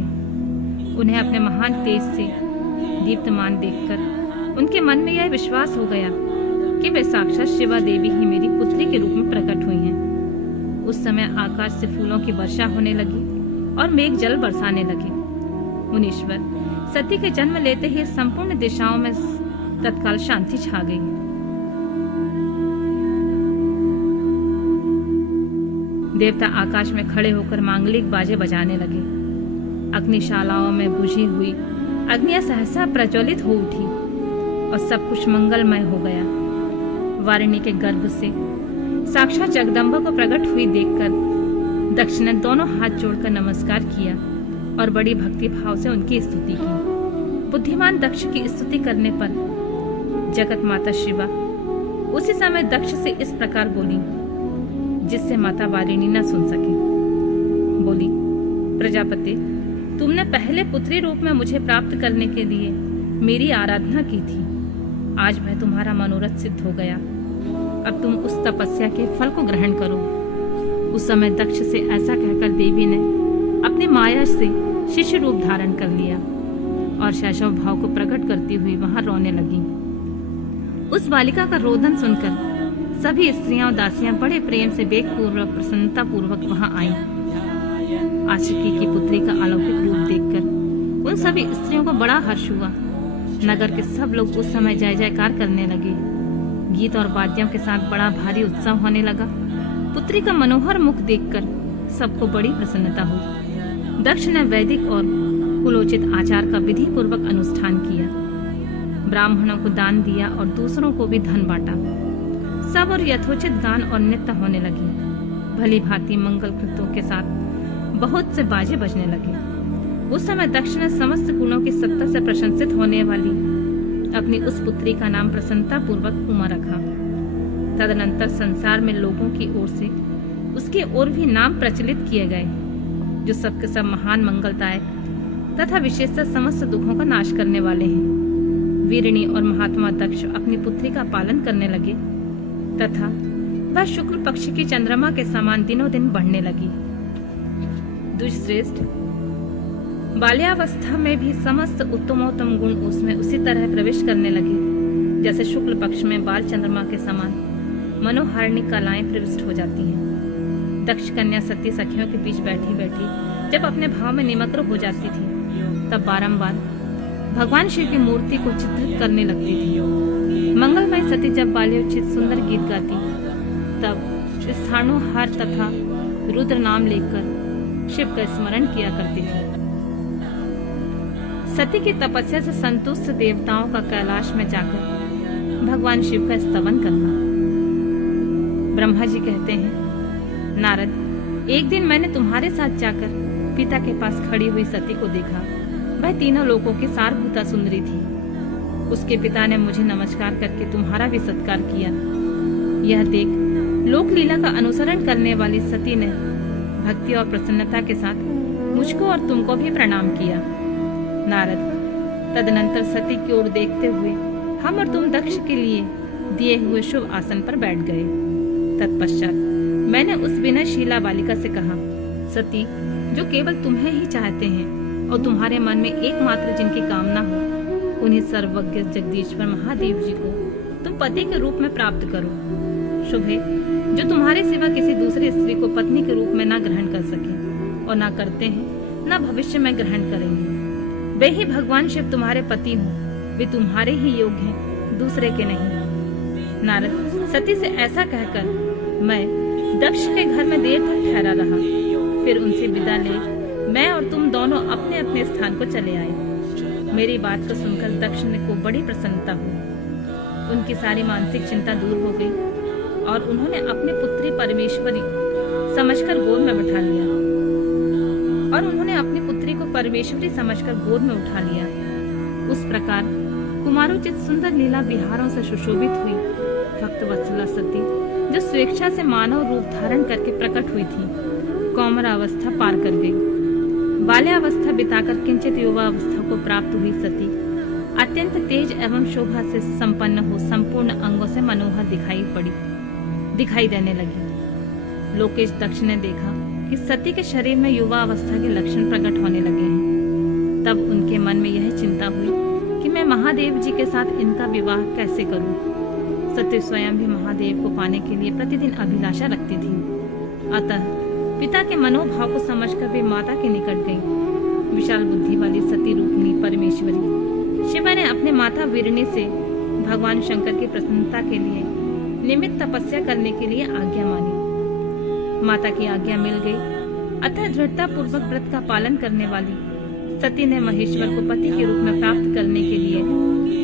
उन्हें अपने महान तेज से दीप्तमान देखकर उनके मन में यह विश्वास हो गया कि वे साक्षात शिवा देवी ही मेरी पुत्री के रूप में प्रकट हुई हैं। उस समय आकाश से फूलों की वर्षा होने लगी और मेघ जल बरसाने लगे। मुनीश्वर सती के जन्म लेते ही संपूर्ण दिशाओं में तत्काल शांति छा गई। देवता आकाश में खड़े होकर मांगलिक बाजे बजाने लगे। अग्निशालाओं में बुझी हुई अग्नियां सहसा प्रज्वलित हो उठी और सब कुछ मंगलमय हो गया। वारिणी के गर्भ से साक्षात जगदम्बा को प्रकट हुई देखकर दक्ष ने दोनों हाथ जोड़कर नमस्कार किया और बड़ी भक्ति भाव से उनकी स्तुति की। बुद्धिमान दक्ष की स्तुति करने पर जगत माता शिवा उसी समय दक्ष से इस प्रकार बोली, जिससे माता वारिणी न सुन सके। बोली, प्रजापति, तुमने पहले पुत्री रूप में मुझे प्राप्त करने के लिए मेरी आराधना की थी। आज मैं तुम्हारा मनोरथ सिद्ध हो गया। अब तुम उस तपस्या के फल को ग्रहण करो। उस समय दक्ष से ऐसा कहकर देवी ने अपनी माया से शिशु रूप धारण कर लिया और शैशव भाव को प्रकट करती हुई वहां रोने लगी। उस बालिका का रोदन सुनकर सभी स्त्रियां और दासियां बड़े प्रेम से वेगपूर्वक प्रसन्नता पूर्वक वहां आईं। आशिकी की पुत्री का अलौकिक रूप देखकर उन सभी स्त्रियों को बड़ा हर्ष हुआ। नगर के सब लोग उस समय जय जयकार करने लगे। गीत और वाद्यों के साथ बड़ा भारी उत्सव होने लगा। पुत्री का मनोहर मुख देखकर सबको बड़ी प्रसन्नता हुई। दक्ष ने वैदिक और कुलोचित आचार का विधि पूर्वक अनुष्ठान किया। ब्राह्मणों को दान दिया और दूसरों को भी धन बांटा। सब और यथोचित गान और नृत्य होने लगी। भली भांति मंगल कृत्यों के साथ बहुत से बाजे बजने लगे। उस समय दक्ष ने समस्त गुणों की सत्ता से प्रशंसित होने वाली अपनी उस पुत्री का नाम प्रसन्नता पूर्वक उमा रखा। तदनंतर संसार में लोगों की ओर से उसकी ओर भी नाम प्रचलित किए गए, जो सबके सब महान मंगलदायक तथा विशेषतः समस्त दुखों का नाश करने वाले हैं। वीरिणी और महात्मा दक्ष अपनी पुत्री का पालन करने लगे तथा वह शुक्ल पक्ष की चंद्रमा के समान दिनों दिन बढ़ने लगी। दुष्श्रेष्ठ बाल्यावस्था में भी समस्त उत्तमोत्तम गुण उसमें उसी तरह प्रवेश करने लगे जैसे शुक्ल पक्ष में बाल चंद्रमा के समान मनोहारिणी कलाएं प्रविष्ट हो जाती हैं। दक्ष कन्या सती सखियों के बीच बैठी बैठी जब अपने भाव में निमग्न हो जाती थी, तब बारंबार भगवान शिव की मूर्ति को चित्रित करने लगती थी। मंगलमय सती जब बाल्योचित सुंदर गीत गाती, तब स्थाणु हार तथा रुद्र नाम लेकर शिव का स्मरण किया करती थी। सती की तपस्या से संतुष्ट देवताओं का कैलाश में जाकर भगवान शिव का स्तवन करना। ब्रह्मा जी कहते हैं, नारद, एक दिन मैंने तुम्हारे साथ जाकर पिता के पास खड़ी हुई सती को देखा। वह तीनों लोकों की सारभूता सुंदरी थी। उसके पिता ने मुझे नमस्कार करके तुम्हारा भी सत्कार किया। यह देख लोक लीला का अनुसरण करने वाली सती ने भक्ति और प्रसन्नता के साथ मुझको और तुमको भी प्रणाम किया। नारद, तदनंतर सती की ओर देखते हुए हम और तुम दक्ष के लिए दिए हुए शुभ आसन पर बैठ गए। तत्पश्चात मैंने उस विनयशीला बालिका से कहा, सती, जो केवल तुम्हें ही चाहते हैं और तुम्हारे मन में एकमात्र जिनकी कामना हो, उन्हीं सर्वज्ञ जगदीश्वर महादेव जी को तुम पति के रूप में प्राप्त करो। शुभ है, जो तुम्हारे सिवा किसी दूसरी स्त्री को पत्नी के रूप में न ग्रहण कर सके और न करते हैं, न भविष्य में ग्रहण करेंगे। वे ही भगवान शिव तुम्हारे पति हों, वे तुम्हारे ही योग्य हैं, दूसरे के नहीं। नारद, सती से ऐसा कहकर मैं दक्ष के घर में देर तक ठहरा रहा। फिर उनसे विदा ले मैं और तुम दोनों अपने अपने स्थान को चले आए। मेरी बात को सुनकर दक्ष को बड़ी प्रसन्नता हुई। उनकी सारी मानसिक चिंता दूर हो गई और उन्होंने अपनी पुत्री परमेश्वरी समझकर गोद में उठा लिया। उस प्रकार कुमारोचित सुंदर लीला विहारों से सुशोभित हुई भक्त वत्सला सती, जो स्वेच्छा से मानव रूप धारण करके प्रकट हुई थी, कौमारावस्था पार कर गई। बाल्यावस्था बिताकर किंचित युवावस्था को प्राप्त हुई सती अत्यंत तेज एवं शोभा से संपन्न हो संपूर्ण अंगों से मनोहर दिखाई देने लगी। लोकेश दक्ष ने देखा कि सती के शरीर में युवा अवस्था के लक्षण प्रकट होने लगे हैं। तब उनके मन में यह चिंता हुई कि मैं महादेव जी के साथ इनका विवाह कैसे करूं। सती स्वयं भी महादेव को पाने के लिए प्रतिदिन अभिलाषा रखती थी। अतः पिता के मनोभाव को समझकर वे माता के निकट गई। विशाल बुद्धि वाली सती रूपनी परमेश्वरी शिवा ने अपने माता वीरणी से भगवान शंकर की प्रसन्नता के लिए निमित्त तपस्या करने के लिए आज्ञा मांगी। माता की आज्ञा मिल गई। अतः दृढ़ता पूर्वक व्रत का पालन करने वाली सती ने महेश्वर को पति के रूप में प्राप्त करने के लिए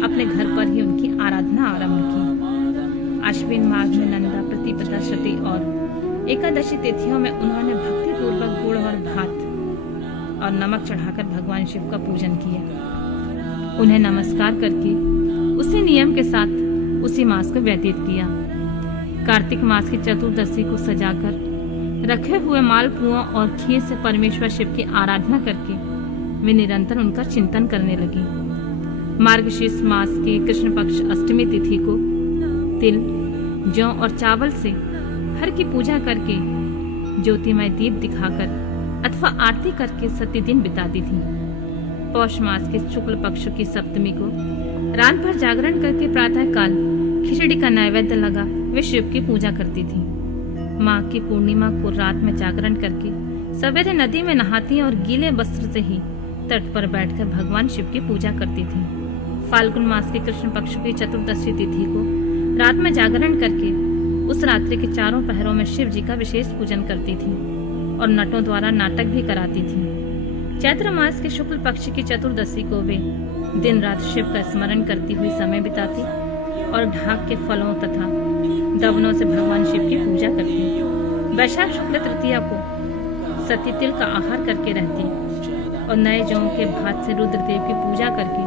अपने घर पर ही उनकी आराधना आरंभ की। अश्विन माघ में नंदा, प्रतिपदा, शती और एकादशी तिथियों में उन्होंने भक्ति पूर्वक गुड़ और भात और नमक चढ़ाकर भगवान शिव का पूजन किया। उन्हें नमस्कार करके उसी नियम के साथ उसी मास को व्यतीत किया। कार्तिक मास की चतुर्दशी को सजाकर रखे हुए मालपुओं और खीर से परमेश्वर शिव की आराधना करके वे निरंतर उनका चिंतन करने लगी। मार्गशीर्ष मास की कृष्ण पक्ष अष्टमी तिथि को तिल, जौ और चावल से हर की पूजा करके ज्योतिमय दीप दिखाकर अथवा आरती करके सती दिन बिताती थी। पौष मास के शुक्ल पक्ष की सप्तमी को रात भर जागरण करके प्रातः काल खिचड़ी का नैवेद्य लगा वे शिव की पूजा करती थी। माघ की पूर्णिमा को रात में जागरण करके सवेरे नदी में नहाती और गीले वस्त्र से ही तट पर बैठकर भगवान शिव की पूजा करती थी। फाल्गुन मास के कृष्ण पक्ष की चतुर्दशी तिथि को रात में जागरण करके उस रात्रि के चारों पहरों में शिव जी का विशेष पूजन करती थी और नटों द्वारा नाटक भी कराती थी। चैत्र मास के शुक्ल पक्ष की चतुर्दशी को वे दिन रात शिव का स्मरण करती हुई समय बिताती और ढाक के फलों तथा दवनों से भगवान शिव की पूजा करती। वैशाख शुक्ल तृतीया को सती तिल का आहार करके रहती और नए जौ के भात से रुद्रदेव की पूजा करके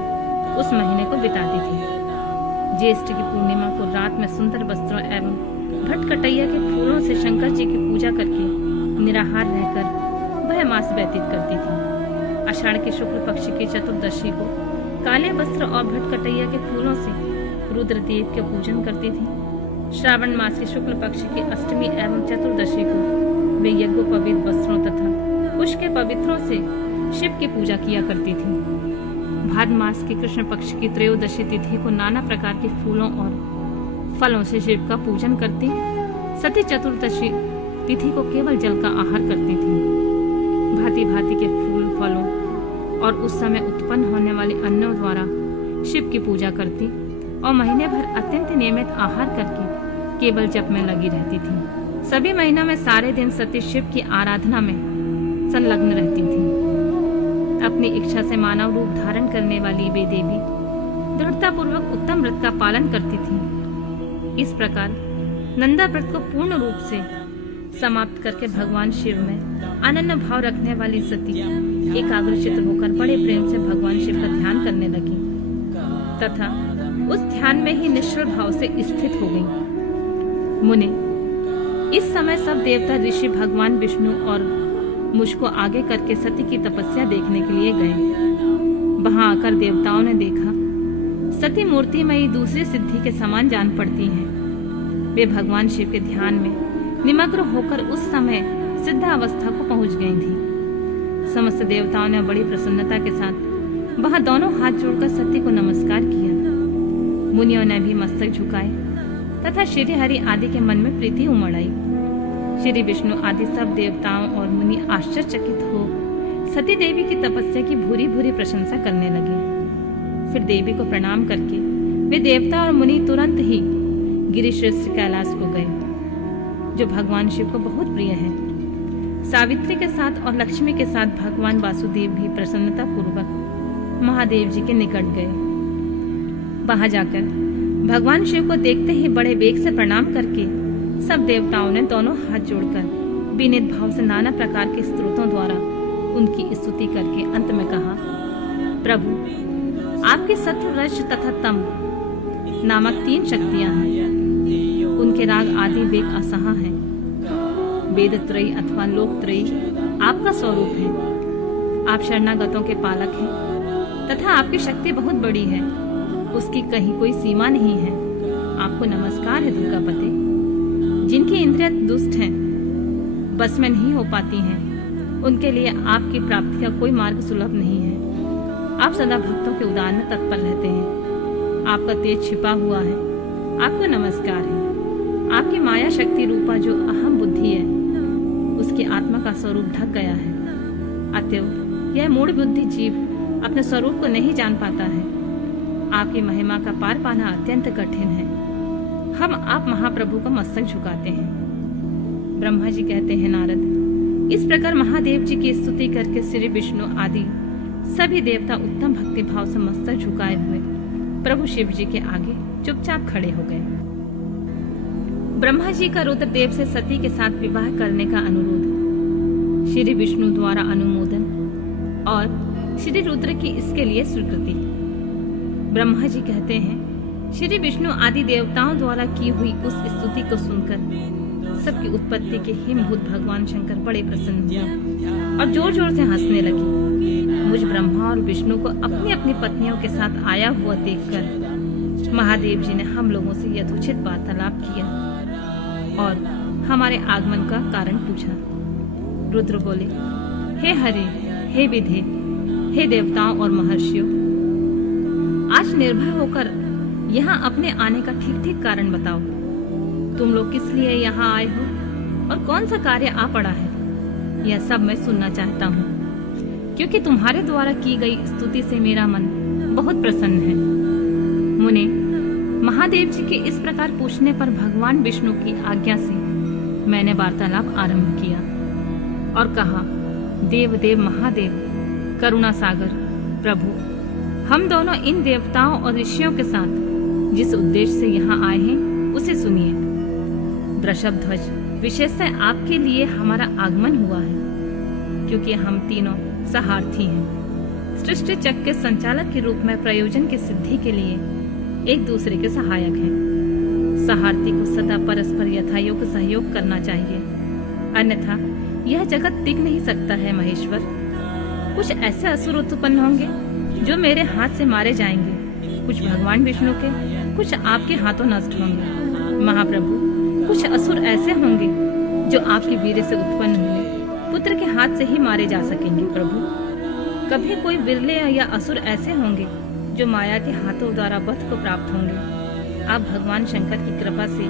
उस महीने को बिताती थी। ज्येष्ठ की पूर्णिमा को रात में सुंदर वस्त्रों एवं भटकटैया के फूलों से शंकर जी की पूजा करके निराहार रहकर वह मास व्यतीत करती थी। आषाढ़ के शुक्ल पक्ष की चतुर्दशी को काले वस्त्र और भटकटैया के फूलों से रुद्रदेव के पूजन करती थी। श्रावण मास के शुक्ल पक्ष की अष्टमी एवं चतुर्दशी को वे यज्ञोपवीत वस्त्रों तथा कुश के पवित्रों से शिव की पूजा किया करती थी। भाद्र मास के कृष्ण पक्ष की त्रयोदशी तिथि को नाना प्रकार के फूलों और फलों से शिव का पूजन करती। सती चतुर्दशी तिथि को केवल जल का आहार करती थी। भांति भांति के फूल, फलों और उस समय उत्पन्न होने वाले अन्नों द्वारा शिव की पूजा करती और महीने भर अत्यंत नियमित आहार करके केवल जप में लगी रहती थी। सभी महीनों में सारे दिन सती शिव की आराधना में संलग्न रहती थी। अपनी इच्छा से मानव रूप धारण करने वाली वे देवी दृढ़ता पूर्वक उत्तम व्रत का पालन करती थी। इस प्रकार नंदा व्रत को पूर्ण रूप से समाप्त करके भगवान शिव में अनन्य भाव रखने वाली सती एकाग्रचित्त होकर बड़े प्रेम से भगवान शिव का ध्यान करने लगी तथा उस ध्यान में ही निश्चल भाव से स्थित हो गई। मुने, इस समय सब देवता ऋषि भगवान विष्णु और मुझको आगे करके सती की तपस्या देखने के लिए गए। वहां आकर देवताओं ने देखा सती मूर्तिमयी दूसरी सिद्धि के समान जान पड़ती हैं। वे भगवान शिव के ध्यान में निमग्न होकर उस समय सिद्धावस्था को पहुंच गई थी। समस्त देवताओं ने बड़ी प्रसन्नता के साथ वहां दोनों हाथ जोड़कर सती को नमस्कार किया। मुनियों ने भी मस्तक झुकाए तथा श्री हरि आदि के मन में प्रीति उमड़ आई। श्री विष्णु आदि सब देवताओं और मुनि आश्चर्यचकित हो सती देवी की तपस्या की भूरी भूरी प्रशंसा करने लगे। फिर देवी को प्रणाम करके वे देवता और मुनि तुरंत ही गिरिश्रेष्ठ कैलाश को गए, जो भगवान शिव को बहुत प्रिय है। सावित्री के साथ और लक्ष्मी के साथ भगवान वासुदेव भी प्रसन्नता पूर्वक महादेव जी के निकट गए। वहां जाकर भगवान शिव को देखते ही बड़े वेग से प्रणाम करके सब देवताओं ने दोनों हाथ जोड़कर विनीत भाव से नाना प्रकार के स्तोत्रों द्वारा उनकी स्तुति करके अंत में कहा, प्रभु, आपके सत्व, रज तथा तम नामक 3 शक्तियां हैं। उनके राग आदि वेग असहा हैं। वेद त्रयी अथवा लोक त्रयी आपका स्वरूप है। आप शरणागतों के पालक हैं तथा आपकी शक्ति बहुत बड़ी है, उसकी कहीं कोई सीमा नहीं है। आपको नमस्कार है दुर्गापते। जिनकी इंद्रियां दुष्ट हैं, बस में नहीं हो पाती हैं, उनके लिए आपकी प्राप्ति का कोई मार्ग सुलभ नहीं है। आप सदा भक्तों के उद्धार में तत्पर रहते हैं। आपका तेज छिपा हुआ है। आपको नमस्कार है। आपकी माया शक्ति रूपा जो अहम बुद्धि है, उसकी आत्मा का स्वरूप ढक गया है। अतएव यह मूढ़ बुद्धि जीव अपने स्वरूप को नहीं जान पाता है। आपकी महिमा का पार पाना अत्यंत कठिन है। हम आप महाप्रभु को मस्तक झुकाते हैं। ब्रह्मा जी कहते हैं, नारद, इस प्रकार महादेव जी की स्तुति करके श्री विष्णु आदि सभी देवता उत्तम भक्ति भाव से मस्तक झुकाए हुए प्रभु शिव जी के आगे चुपचाप खड़े हो गए। ब्रह्मा जी का रुद्रदेव से सती के साथ विवाह करने का अनुरोध, श्री विष्णु द्वारा अनुमोदन और श्री रुद्र की इसके लिए स्वीकृति। ब्रह्मा जी कहते हैं, श्री विष्णु आदि देवताओं द्वारा की हुई उस स्तुति को सुनकर सबकी उत्पत्ति के हिमभूत भगवान शंकर बड़े प्रसन्न हुए और जोर जोर से हंसने लगे। मुझ ब्रह्मा और विष्णु को अपनी अपनी पत्नियों के साथ आया हुआ देखकर महादेव जी ने हम लोगों से यथोचित वार्तालाप किया और हमारे आगमन का कारण पूछा। रुद्र बोले, हे हरे, हे विधे, हे देवताओं और महर्षियों, आज निर्भय होकर यहाँ अपने आने का ठीक ठीक कारण बताओ। तुम लोग किस लिए यहाँ आए हो और कौन सा कार्य आ पड़ा है, यह सब मैं सुनना चाहता हूँ, क्योंकि तुम्हारे द्वारा की गई स्तुति से मेरा मन बहुत प्रसन्न है। मुने, महादेव जी के इस प्रकार पूछने पर भगवान विष्णु की आज्ञा से मैंने वार्तालाप आरंभ किया और कहा, देव देव महादेव, करुणा सागर प्रभु, हम दोनों इन देवताओं और ऋषियों के साथ जिस उद्देश्य से यहाँ आए हैं उसे सुनिए। वृषभध्वज, विशेषतः आपके लिए हमारा आगमन हुआ है, क्योंकि हम तीनों सहार्थी हैं। सृष्टि चक्र के संचालक के रूप में प्रयोजन की सिद्धि के लिए एक दूसरे के सहायक हैं। सहार्थी को सदा परस्पर यथायोग्य सहयोग करना चाहिए, अन्यथा यह जगत टिक नहीं सकता है। महेश्वर, कुछ ऐसे असुर उत्पन्न होंगे जो मेरे हाथ से मारे जाएंगे, कुछ भगवान विष्णु के, कुछ आपके हाथों नष्ट होंगे। महाप्रभु, कुछ असुर ऐसे होंगे जो आपके वीर से उत्पन्न हुए पुत्र के हाथ से ही मारे जा सकेंगे। प्रभु, कभी कोई बिरले या असुर ऐसे होंगे जो माया के हाथों द्वारा वध को प्राप्त होंगे। आप भगवान शंकर की कृपा से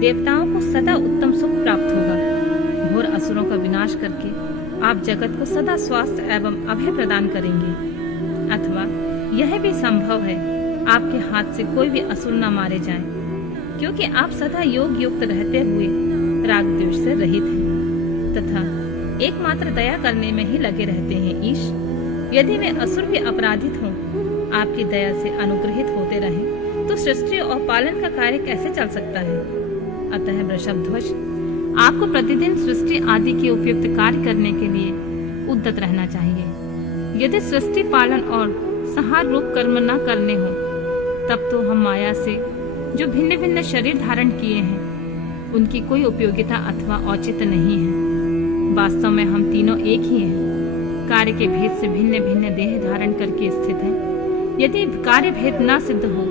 देवताओं को सदा उत्तम सुख प्राप्त होगा। घोर असुरों का विनाश करके आप जगत को सदा स्वास्थ्य एवं अभय प्रदान करेंगे। अथवा यह भी संभव है आपके हाथ से कोई भी असुर न मारे जाएं, क्योंकि आप सदा योग युक्त रहते हुए राग द्वेष से रहित हैं तथा एकमात्र दया करने में ही लगे रहते हैं। ईश, यदि वे असुर भी अपराधित हों, आपकी दया से अनुग्रहित होते रहें, तो सृष्टि और पालन का कार्य कैसे चल सकता है। अतः वृषभध्वज, आपको प्रतिदिन सृष्टि आदि के उपयुक्त कार्य करने के लिए उद्यत रहना चाहिए। यदि सृष्टि पालन और संहार रूप कर्म न करने हो, तब तो हम माया से जो भिन्न भिन्न शरीर धारण किए हैं, उनकी कोई उपयोगिता अथवा औचित्य नहीं है। वास्तव में हम तीनों एक ही हैं। कार्य के भेद से भिन्न भिन्न देह धारण करके स्थित है। यदि कार्य भेद न सिद्ध हो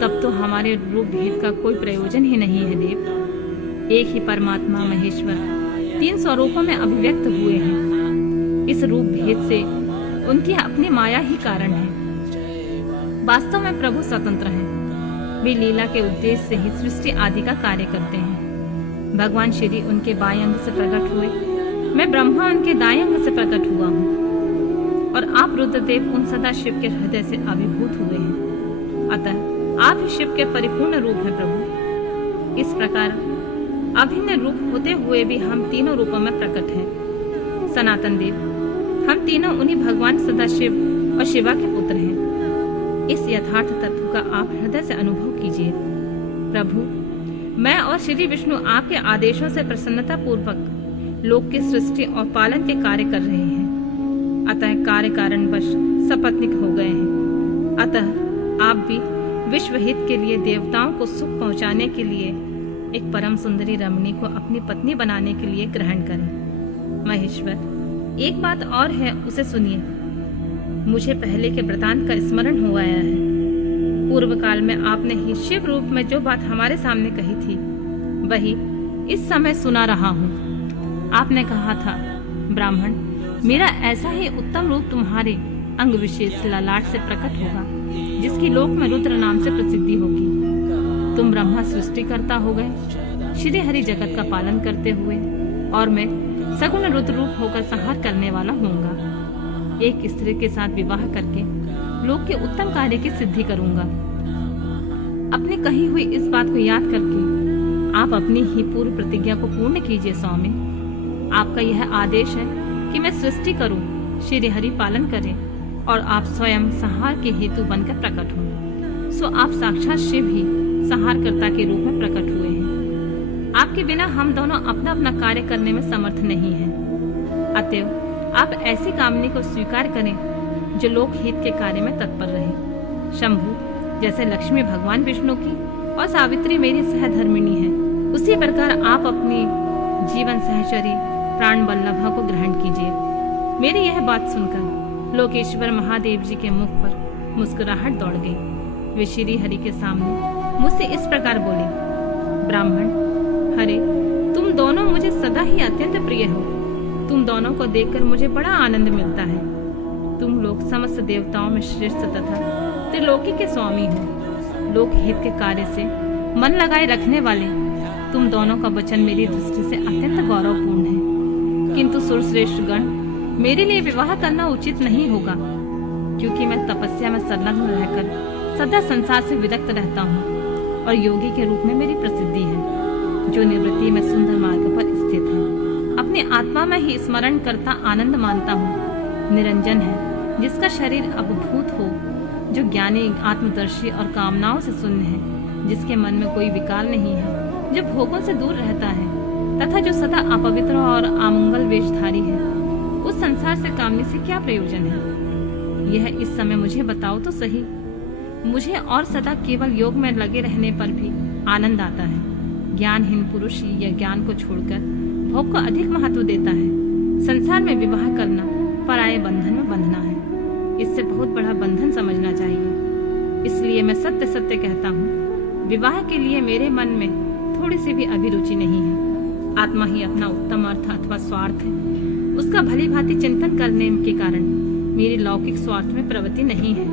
तब तो हमारे रूप भेद का कोई प्रयोजन ही नहीं है देव। एक ही परमात्मा महेश्वर 3 स्वरूपों में अभिव्यक्त हुए हैं। इस रूप भेद से उनकी अपनी माया ही कारण है। वास्तव में प्रभु स्वतंत्र हैं। वे लीला के उद्देश्य से ही सृष्टि आदि का कार्य करते हैं। भगवान श्री उनके बाएं अंग से प्रकट हुए, मैं ब्रह्मा उनके दाएं अंग से प्रकट हुआ हूँ और आप रुद्रदेव उन सदा शिव के हृदय से आविर्भूत हुए हैं। अतः आप ही शिव के परिपूर्ण रूप हैं प्रभु। इस प्रकार अभिन्न रूप होते हुए भी हम तीनों रूपों में प्रकट हैं। सनातन देव, हम तीनों उन्हीं भगवान सदाशिव और शिवा के पुत्र हैं। इस यथार्थ तत्व का आप हृदय से अनुभव कीजिए। प्रभु, मैं और श्री विष्णु आपके आदेशों से प्रसन्नता पूर्वक लोक की सृष्टि और पालन के कार्य कर रहे हैं। अतः कार्य कारणवश सपत्नीक हो गए हैं। अतः आप भी विश्व हित के लिए देवताओं को सुख पहुंचाने के लिए एक परम सुंदरी रमणी को अपनी पत्नी बनाने के लिए ग्रहण करें। महेश्वर, एक बात और है, उसे सुनिए। मुझे पहले के वृतांत का स्मरण हो आया है। पूर्व काल में आपने ही शिव रूप में जो बात हमारे सामने कही थी वही इस समय सुना रहा हूँ। आपने कहा था, ब्राह्मण, मेरा ऐसा ही उत्तम रूप तुम्हारे अंग विशेष ललाट से प्रकट होगा जिसकी लोक में रुद्र नाम से प्रसिद्धि होगी। तुम ब्रह्मा सृष्टिकर्ता हो गए, श्री हरि जगत का पालन करते हुए, और मैं सगुण रुद्र रूप होकर संहार करने वाला होऊंगा। एक स्त्री के साथ विवाह करके लोक के उत्तम कार्य की सिद्धि करूंगा। अपनी कही हुई इस बात को याद करके आप अपनी ही पूर्व प्रतिज्ञा को पूर्ण कीजिए स्वामी। आपका यह आदेश है कि मैं सृष्टि करूं, श्री हरि पालन करें और आप स्वयं संहार के हेतु बनकर प्रकट हो। सो आप साक्षात शिव ही संहारकर्ता के रूप में प्रकट हुए हैं। आपके बिना हम दोनों अपना अपना कार्य करने में समर्थ नहीं हैं। अतएव आप ऐसी कामनी को स्वीकार करें जो लोक हित के कार्य में तत्पर रहे। शंभु, जैसे लक्ष्मी भगवान विष्णु की और सावित्री मेरी सहधर्मिणी है, उसी प्रकार आप अपनी जीवन सहचरी प्राण वल्लभा को ग्रहण कीजिए। मेरी यह बात सुनकर लोकेश्वर महादेव जी के मुख पर मुस्कुराहट दौड़ गई। वे श्री हरि के सामने मुझसे इस प्रकार बोले, ब्राह्मण, हरे, तुम दोनों मुझे सदा ही अत्यंत प्रिय हो। तुम दोनों को देखकर मुझे बड़ा आनंद मिलता है। तुम लोग समस्त देवताओं में श्रेष्ठ तथा त्रिलोकी के स्वामी हो। लोक हित के कार्य से मन लगाए रखने वाले तुम दोनों का वचन मेरी दृष्टि से अत्यंत गौरवपूर्ण है। किंतु सुरश्रेष्ठ गण, मेरे लिए विवाह करना उचित नहीं होगा, क्योंकि मैं तपस्या में संलग्न रहकर सदा संसार से विरक्त रहता हूँ और योगी के रूप में मेरी प्रसिद्धि है, जो निवृत्ति में सुंदर मार्ग पर स्थित है। अपनी आत्मा में ही स्मरण करता आनंद मानता हूँ। निरंजन है, जिसका शरीर अवभूत हो, जो ज्ञानी, आत्मदर्शी और कामनाओं से शून्य है, जिसके मन में कोई विकार नहीं है, जो भोगों से दूर रहता है तथा जो सदा अपवित्र और अमंगल वेशधारी है। उस संसार से कामने से क्या प्रयोजन है, यह इस समय मुझे बताओ तो सही। मुझे और सदा केवल योग में लगे रहने पर भी आनंद आता है। ज्ञानहीन पुरुष यह ज्ञान को छोड़कर भोग को अधिक महत्व देता है। संसार में विवाह करना पराये बंधन में बंधना है, इससे बहुत बड़ा बंधन समझना चाहिए। इसलिए मैं सत्य सत्य कहता हूँ, विवाह के लिए मेरे मन में थोड़ी सी भी अभिरुचि नहीं है। आत्मा ही अपना उत्तम अर्थ अथवा स्वार्थ है। उसका भली भांति चिंतन करने के कारण मेरी लौकिक स्वार्थ में प्रवृत्ति नहीं है।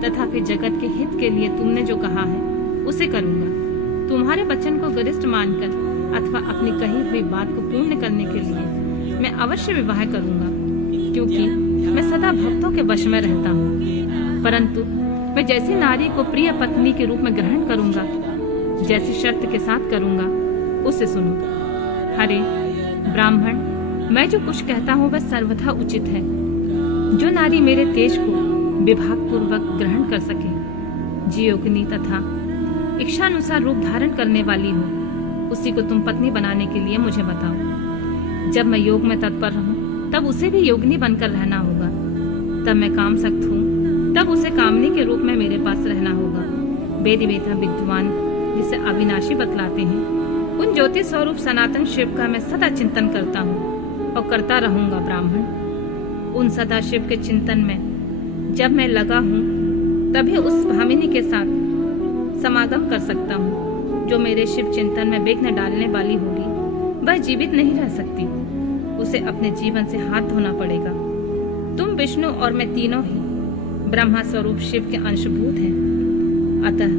तथापि जगत के हित के लिए तुमने जो कहा है उसे करूंगा। तुम्हारे वचन को गरिष्ठ मानकर अथवा अपनी कही हुई बात को पूर्ण करने के लिए मैं अवश्य विवाह करूंगा, क्योंकि मैं सदा भक्तों के वश में रहता हूँ। परंतु मैं जैसी नारी को प्रिय पत्नी के रूप में ग्रहण करूंगा, जैसी शर्त के साथ करूंगा, उसे सुनो। हरे ब्राह्मण, मैं जो कुछ कहता हूँ वह सर्वथा उचित है। जो नारी मेरे तेज को विभाग पूर्वक ग्रहण कर सके, जियोग्नि तथा इच्छानुसार रूप धारण करने वाली हो, उसी को तुम पत्नी बनाने के लिए मुझे बताओ। जब मैं योग में तत्पर रहूं, तब उसे भी योगिनी बनकर रहना होगा। तब मैं काम सक्त हूँ, तब उसे कामनी के रूप में मेरे पास रहना होगा। वेद वेता विद्वान जिसे अविनाशी बतलाते हैं, उन ज्योति स्वरूप सनातन शिव का मैं सदा चिंतन करता हूँ और करता रहूंगा। ब्राह्मण, उन सदाशिव के चिंतन में जब मैं लगा हूँ तभी उस भामिनी के साथ समागम कर सकता हूँ जो मेरे शिव चिंतन में विघ्न डालने वाली होगी। वह जीवित नहीं रह सकती, उसे अपने जीवन से हाथ धोना पड़ेगा। तुम विष्णु और मैं तीनों ही ब्रह्मा स्वरूप शिव के अंशभूत हैं। अतः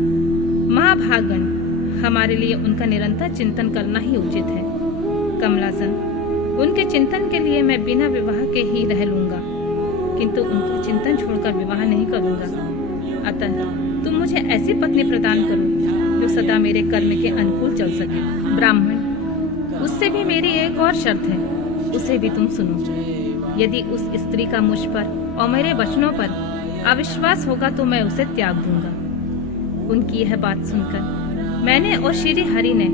महाभागण हमारे लिए उनका निरंतर चिंतन करना ही उचित है। कमलासन, उनके चिंतन के लिए मैं बिना विवाह के ही रह लूंगा, किंतु उनका चिंतन छोड़कर विवाह नहीं करूंगा। अतः तुम मुझे ऐसी पत्नी प्रदान करो जो सदा मेरे कर्म के अनुकूल चल सके। ब्राह्मण, उससे भी मेरी एक और शर्त है, उसे भी तुम सुनो। यदि उस स्त्री का मुझ पर और मेरे वचनों पर अविश्वास होगा तो मैं उसे त्याग दूंगा। उनकी यह बात सुनकर मैंने और श्री हरि ने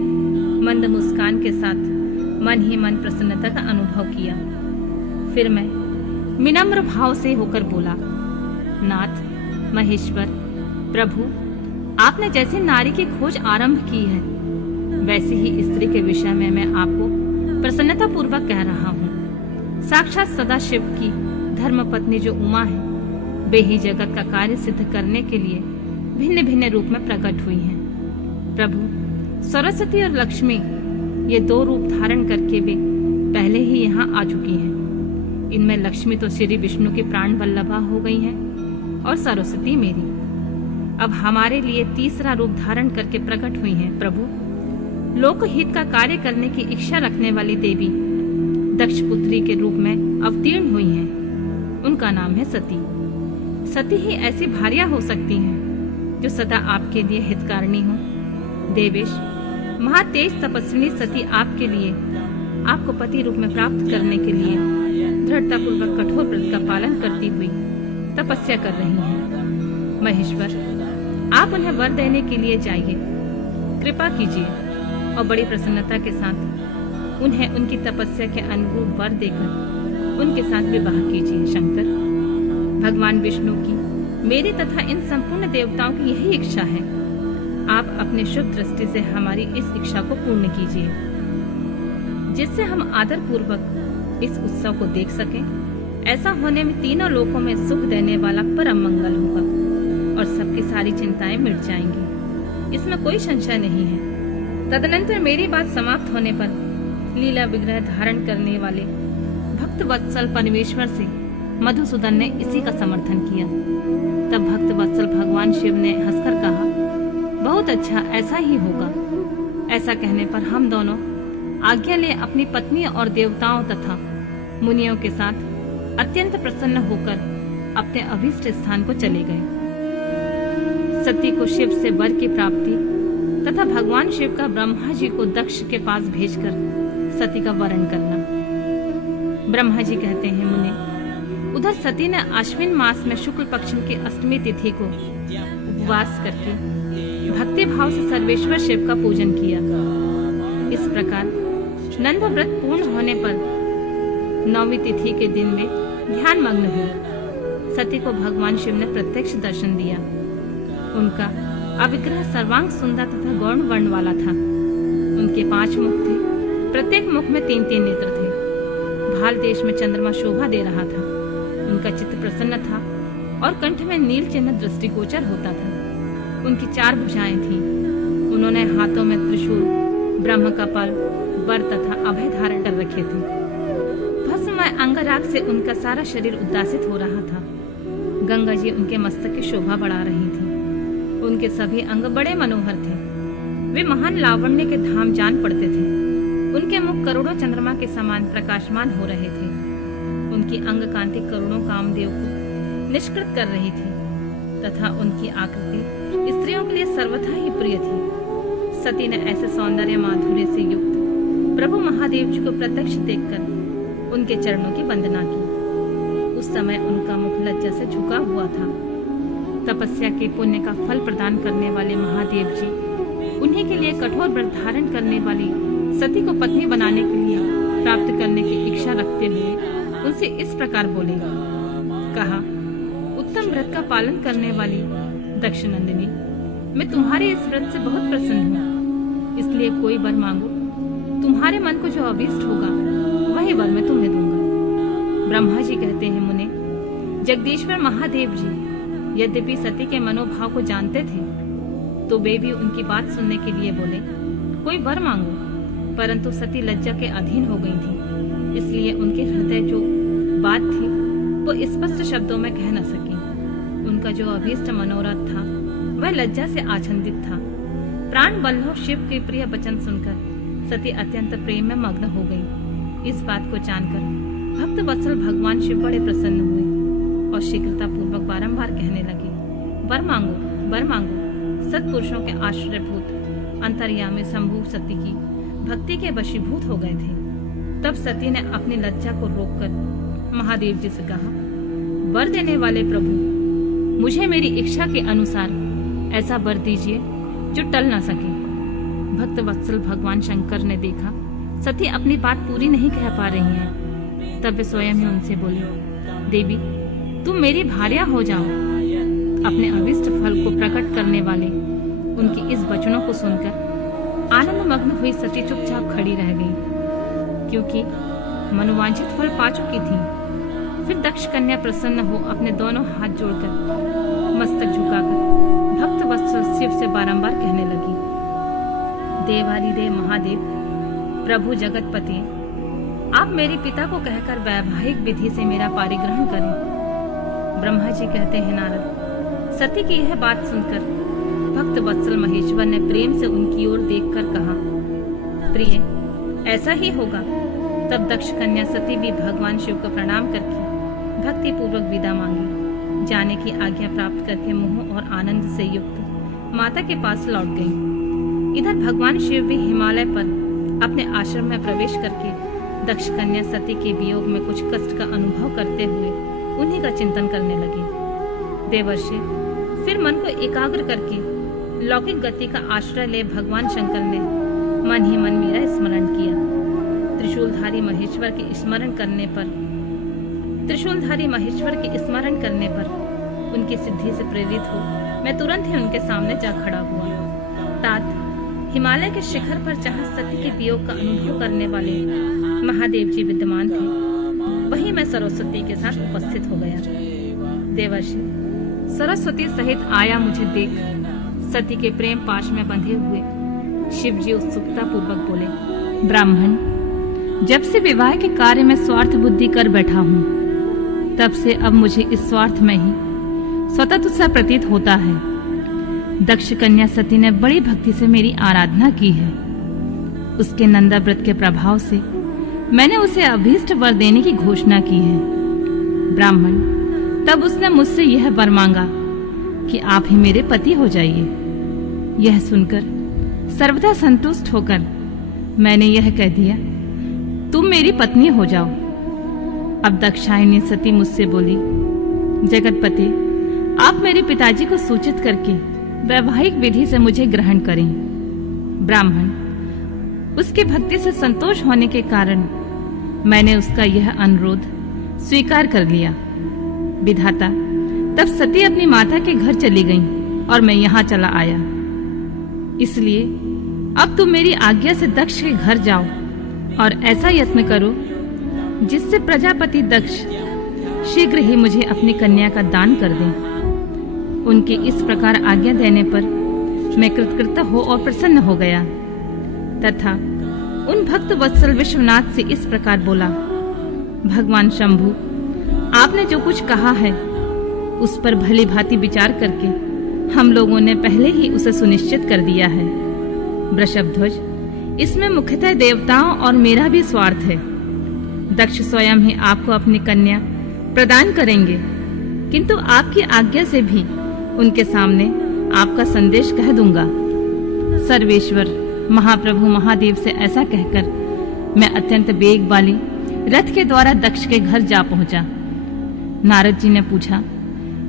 मंद मुस्कान के साथ मन ही मन प्रसन्नता का अनुभव किया। फिर मैं विनम्र भाव से होकर बोला, नाथ, महेश्वर, प्रभु, आपने जैसे नारी की खोज आरंभ की है वैसे ही स्त्री के विषय में मैं आपको प्रसन्नता पूर्वक कह रहा हूँ। साक्षात सदाशिव की धर्मपत्नी जो उमा है वे ही जगत का कार्य सिद्ध करने के लिए भिन्न भिन्न रूप में प्रकट हुई हैं। प्रभु, सरस्वती और लक्ष्मी ये दो रूप धारण करके वे पहले ही यहाँ आ चुकी हैं। इनमें लक्ष्मी तो श्री विष्णु की प्राण वल्लभा हो गई हैं और सरस्वती मेरी अब हमारे लिए तीसरा रूप धारण करके प्रकट हुई हैं। प्रभु, लोकहित का कार्य करने की इच्छा रखने वाली देवी दक्ष पुत्री के रूप में अवतीर्ण हुई हैं। उनका नाम है सती। सती ही ऐसी भार्या हो सकती हैं जो सदा आपके लिए हितकारिणी हो। देवेश, महातेज तपस्विनी सती आपके लिए आपको पति रूप में प्राप्त करने के लिए दृढ़ता पूर्वक कठोर व्रत का पालन करती हुई तपस्या कर रही हैं। महेश्वर, आप उन्हें वर देने के लिए जाइए, कृपा कीजिए और बड़ी प्रसन्नता के साथ उन्हें उनकी तपस्या के अनुरूप वर देकर उनके साथ विवाह कीजिए। शंकर, भगवान विष्णु की, मेरी तथा इन संपूर्ण देवताओं की यही इच्छा है। आप अपने शुभ दृष्टि से हमारी इस इच्छा को पूर्ण कीजिए, जिससे हम आदर पूर्वक इस उत्सव को देख सकें। ऐसा होने में तीनों लोकों में सुख देने वाला परम मंगल होगा और सबकी सारी चिंताएं मिट जाएंगी, इसमें कोई संशय नहीं है। तदनंतर मेरी बात समाप्त होने पर लीला विग्रह धारण करने वाले भक्त वत्सल परमेश्वर से मधुसूदन ने इसी का समर्थन किया। तब भक्त वत्सल भगवान शिव ने हंसकर कहा, बहुत अच्छा, ऐसा ही होगा। ऐसा कहने पर हम दोनों आज्ञा ले अपनी पत्नी और देवताओं तथा मुनियों के साथ अत्यंत प्रसन्न होकर अपने अभीष्ट स्थान को चले गए। सती को शिव से वर की प्राप्ति तथा भगवान शिव का ब्रह्मा जी को दक्ष के पास भेजकर सती का वरण करना। ब्रह्मा जी कहते हैं, मुने, उधर सती ने आश्विन मास में शुक्ल पक्ष की अष्टमी तिथि को उपवास करके भक्ति भाव से सर्वेश्वर शिव का पूजन किया। इस प्रकार नंद व्रत पूर्ण होने पर नौवीं तिथि के दिन में ध्यान मग्न हुई। सती को भगवान शिव ने प्रत्यक्ष दर्शन दिया। उनका अविग्रह सर्वांग सुंदर तथा गौण वर्ण वाला था। उनके 5 मुख थे, प्रत्येक मुख में 3-3 नेत्र थे। भाल देश में चंद्रमा शोभा दे रहा था। उनका चित्त प्रसन्न था और कंठ में नील चिन्ह दृष्टिगोचर होता था। उनकी 4 भुजाएं थीं। उन्होंने हाथों में त्रिशूल, ब्रह्म कपाल, वर तथा अभय धारण कर रखे थे। भस्ममय अंगराग से उनका सारा शरीर उद्दासित हो रहा था। गंगा जी उनके मस्तक की शोभा बढ़ा रही थी। उनके सभी अंग बड़े मनोहर थे। वे महान लावण्य के धाम जान पड़ते थे। उनके मुख करोड़ों चंद्रमा के समान प्रकाशमान हो रहे थे। उनकी अंग कांति करोड़ों कामदेव को निष्कृत कर रही थी तथा उनकी आकृति स्त्रियों के लिए सर्वथा ही प्रिय थी। सती ने ऐसे सौंदर्य माधुर्य से युक्त प्रभु महादेव जी को प्रत्यक्ष देखकर उनके चरणों की वंदना की। उस समय उनका मुख लज्जा से झुका हुआ था। तपस्या के पुण्य का फल प्रदान करने वाले महादेव जी उन्हीं के लिए कठोर व्रत धारण करने वाली सती को पत्नी बनाने के लिए प्राप्त करने की इच्छा रखते हुए उनसे इस प्रकार बोले। कहा, उत्तम व्रत का पालन करने वाली दक्षनंदिनी, मैं तुम्हारे इस व्रत से बहुत प्रसन्न हूँ, इसलिए कोई वर मांगो। तुम्हारे मन को जो अभीष्ट होगा वही वर मैं तुम्हें दूंगा। ब्रह्मा जी कहते हैं, मुने, जगदीश्वर महादेव जी यद्यपि सती के मनोभाव को जानते थे तो वे भी उनकी बात सुनने के लिए बोले, कोई वर मांगो। परंतु सती लज्जा के अधीन हो गई थी, इसलिए उनके हृदय जो बात थी वो स्पष्ट शब्दों में कह न सकी। उनका जो अभीष्ट मनोरथ था वह लज्जा से आच्छादित था। प्राण बल्लभ शिव के प्रिय वचन सुनकर सती अत्यंत प्रेम में मग्न हो गई। इस बात को जानकर भक्त वत्सल भगवान शिव बड़े प्रसन्न हुए और शीघ्रता पूर्वक बारंबार कहने लगे, वर मांगो, वर मांगो। सत्पुरुषों के आश्रयभूत अंतर्यामी शंभु सती की भक्ति के वशीभूत हो गए थे। तब सती ने अपनी लज्जा को रोककर महादेव जी से कहा, वर देने वाले प्रभु, मुझे मेरी इच्छा के अनुसार ऐसा वर दीजिए जो टल न सके। भक्त वत्सल भगवान शंकर ने देखा सती अपनी बात पूरी नहीं कह पा रही है, तब वे स्वयं ही उनसे बोले, देवी, तुम मेरी भार्या हो जाओ। अपने अभिष्ट फल को प्रकट करने वाले उनके इस वचनों को सुनकर आनंद मग्न हुई सती चुपचाप खड़ी रह गई, क्योंकि मनोवांछित फल पा चुकी थी। फिर दक्ष कन्या प्रसन्न हो अपने दोनों हाथ जोड़कर मस्तक झुकाकर भक्त वत्सल शिव से बारंबार कहने लगी, देवादिदेव महादेव, प्रभु जगतपति, आप मेरे पिता को कहकर वैवाहिक विधि से मेरा पारिग्रहण करें। ब्रह्मा जी कहते हैं, नारद, सती की यह बात सुनकर भक्त वत्सल महेश्वर ने प्रेम से उनकी ओर देखकर कहा, प्रिय, ऐसा ही होगा। तब दक्ष कन्या सती भी भगवान शिव को प्रणाम करके भक्ति पूर्वक विदा मांगी। जाने की आज्ञा प्राप्त करके मोह और आनंद से युक्त माता के पास लौट गई। इधर भगवान शिव भी हिमालय पर अपने आश्रम में प्रवेश करके दक्ष कन्या सती के वियोग में कुछ कष्ट का अनुभव करते हुए उन्हीं का चिंतन करने लगे। देवर्षि फिर मन को एकाग्र करके लौकिक गति का आश्रय ले भगवान शंकर ने मन ही मन मेरा स्मरण किया। त्रिशूलधारी महेश्वर के स्मरण करने पर उनकी सिद्धि से प्रेरित हो मैं तुरंत ही उनके सामने जा खड़ा हुआ। तात हिमालय के शिखर पर जहाँ सती के वियोग का अनुभव करने वाले महादेव जी विद्यमान थे, वहीं मैं सरस्वती के साथ उपस्थित हो गया। देवर्षि, सरस्वती सहित आया मुझे देख सती के प्रेम पाश में बंधे हुए शिव जी उत्सुकता पूर्वक बोले, ब्राह्मण, जब से विवाह के कार्य में स्वार्थ बुद्धि कर बैठा हूँ, तब से अब मुझे इस स्वार्थ में ही स्वतः तुझसे प्रतीत होता है। दक्ष कन्या सती ने बड़ी भक्ति से मेरी आराधना की है। उसके नंदा व्रत के प्रभाव से मैंने उसे अभीष्ट वर देने की घोषणा की है। ब्राह्मण, तब उसने मुझसे यह वर मांगा कि आप ही मेरे पति हो जाइए। यह सुनकर सर्वथा संतुष्ट होकर मैंने यह कह दिया, तुम मेरी पत्नी हो जाओ। अब दक्षायनी सती मुझसे बोली, जगतपति, आप मेरे पिताजी को सूचित करके वैवाहिक विधि से मुझे ग्रहण करें। ब्राह्मण, उसकी भक्ति से संतोष होने के कारण मैंने उसका यह अनुरोध स्वीकार कर लिया। विधाता, तब सती अपनी माता के घर चली गई और मैं यहाँ चला आया। इसलिए अब तुम मेरी आज्ञा से दक्ष के घर जाओ और ऐसा यत्न करो जिससे प्रजापति दक्ष शीघ्र ही मुझे अपनी कन्या का दान कर दें। उनके इस प्रकार आज्ञा देने पर मैं कृतकृत हो और प्रसन्न हो गया तथा उन भक्त वत्सल विश्वनाथ से इस प्रकार बोला, भगवान शंभु, आपने जो कुछ कहा है उस पर भली भांति विचार करके हम लोगों ने पहले ही उसे सुनिश्चित कर दिया है। वृषभध्वज, इसमें मुख्यतः देवताओं और मेरा भी स्वार्थ है। दक्ष स्वयं ही आपको अपनी कन्या प्रदान करेंगे, किंतु आपकी आज्ञा से भी उनके सामने आपका संदेश कह दूंगा। सर्वेश्वर महाप्रभु महादेव से ऐसा कहकर मैं अत्यंत वेग वाली रथ के द्वारा दक्ष के घर जा पहुंचा। नारद जी ने पूछा,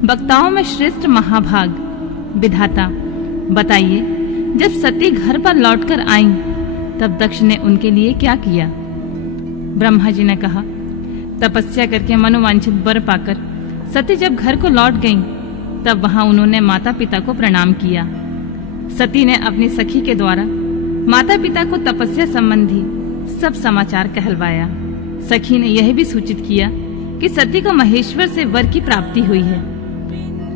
वक्ताओं में श्रेष्ठ महाभाग विधाता, बताइए, जब सती घर पर लौटकर आईं, तब दक्ष ने उनके लिए क्या किया? ब्रह्मा जी ने कहा, तपस्या करके मनोवांछित वर पाकर सती जब घर को लौट गईं, तब वहां उन्होंने माता पिता को प्रणाम किया। सती ने अपनी सखी के द्वारा माता पिता को तपस्या संबंधी सब समाचार कहलवाया। सखी ने यह भी सूचित किया कि सती को महेश्वर से वर की प्राप्ति हुई है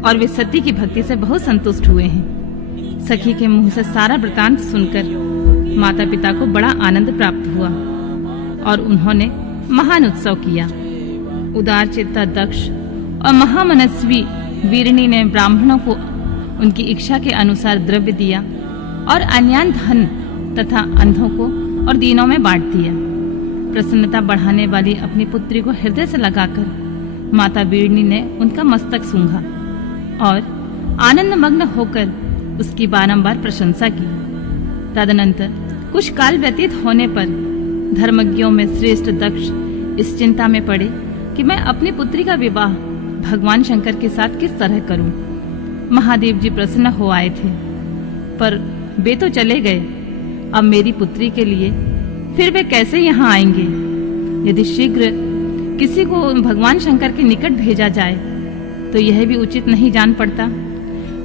और वे सती की भक्ति से बहुत संतुष्ट हुए हैं। सखी के मुंह से सारा वृतांत सुनकर माता पिता को बड़ा आनंद प्राप्त हुआ और उन्होंने महान उत्सव किया। उदार चित्ता दक्ष और महामनस्वी वीरणी ने ब्राह्मणों को उनकी इच्छा के अनुसार द्रव्य दिया और अन्यान धन तथा अंधों को और दीनों में बांट दिया। प्रसन्नता बढ़ाने वाली अपनी पुत्री को हृदय से लगाकर माता वीरणी ने उनका मस्तक सूंघा और आनंद मग्न होकर उसकी बारंबार प्रशंसा की। तदनंतर कुछ काल व्यतीत होने पर धर्मज्ञों में श्रेष्ठ दक्ष इस चिंता में पड़े कि मैं अपनी पुत्री का विवाह भगवान शंकर के साथ किस तरह करूं। महादेव जी प्रसन्न हो आए थे, पर वे तो चले गए। अब मेरी पुत्री के लिए फिर वे कैसे यहाँ आएंगे? यदि शीघ्र किसी को भगवान शंकर के निकट भेजा जाए तो यह भी उचित नहीं जान पड़ता,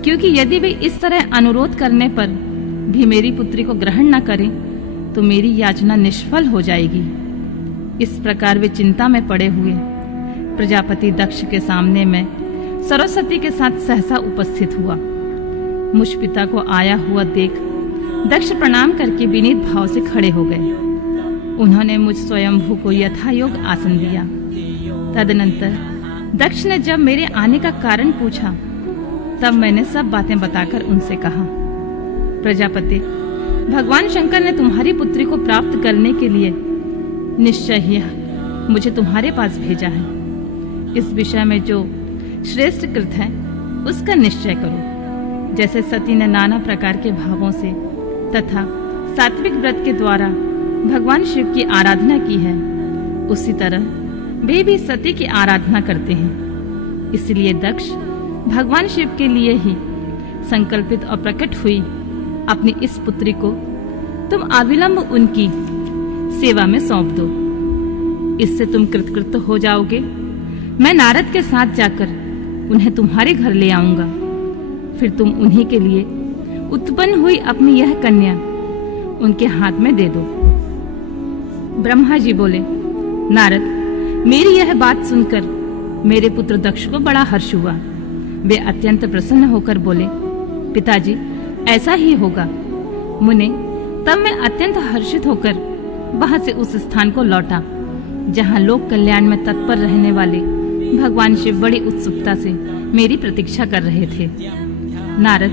क्योंकि यदि वे इस तरह अनुरोध करने पर भी मेरी पुत्री को ग्रहण न करें तो मेरी याचना निष्फल हो जाएगी। इस प्रकार वे चिंता में पड़े हुए प्रजापति दक्ष के सामने मैं सरस्वती के साथ सहसा उपस्थित हुआ। मुझ पिता को आया हुआ देख दक्ष प्रणाम करके विनीत भाव से खड़े हो गए। उन्होंने मुझ स्वयंभू को यथायोग आसन दिया। तदनंतर दक्ष ने जब मेरे आने का कारण पूछा तब मैंने सब बातें बताकर उनसे कहा, प्रजापति, भगवान शंकर ने तुम्हारी पुत्री को प्राप्त करने के लिए निश्चय ही मुझे तुम्हारे पास भेजा है। इस विषय में जो श्रेष्ठ कृत है उसका निश्चय करो। जैसे सती ने नाना प्रकार के भावों से तथा सात्विक व्रत के द्वारा भगवान शिव की आराधना की है, उसी तरह वे भी सती की आराधना करते हैं। इसलिए दक्ष भगवान शिव के लिए ही संकल्पित और प्रकट हुई अपनी इस पुत्री को तुम अविलंब उनकी सेवा में सौंप दो। इससे तुम कृतकृत हो जाओगे। मैं नारद के साथ जाकर उन्हें तुम्हारे घर ले आऊंगा। फिर तुम उन्हीं के लिए उत्पन्न हुई अपनी यह कन्या उनके हाथ में दे दो। ब्रह्मा जी बोले, नारद, मेरी यह बात सुनकर मेरे पुत्र दक्ष को बड़ा हर्ष हुआ। वे अत्यंत प्रसन्न होकर बोले, पिताजी, ऐसा ही होगा। मुने, तब मैं अत्यंत हर्षित होकर वहां से उस स्थान को लौटा जहां लोक कल्याण में तत्पर रहने वाले भगवान शिव बड़ी उत्सुकता से मेरी प्रतीक्षा कर रहे थे। नारद,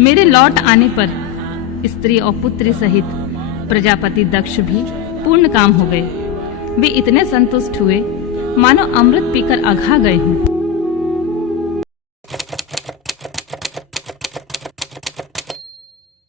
मेरे लौट आने पर स्त्री और पुत्री सहित प्रजापति दक्ष भी पूर्ण काम हो गए। वे इतने संतुष्ट हुए मानो अमृत पीकर अघा गए हों।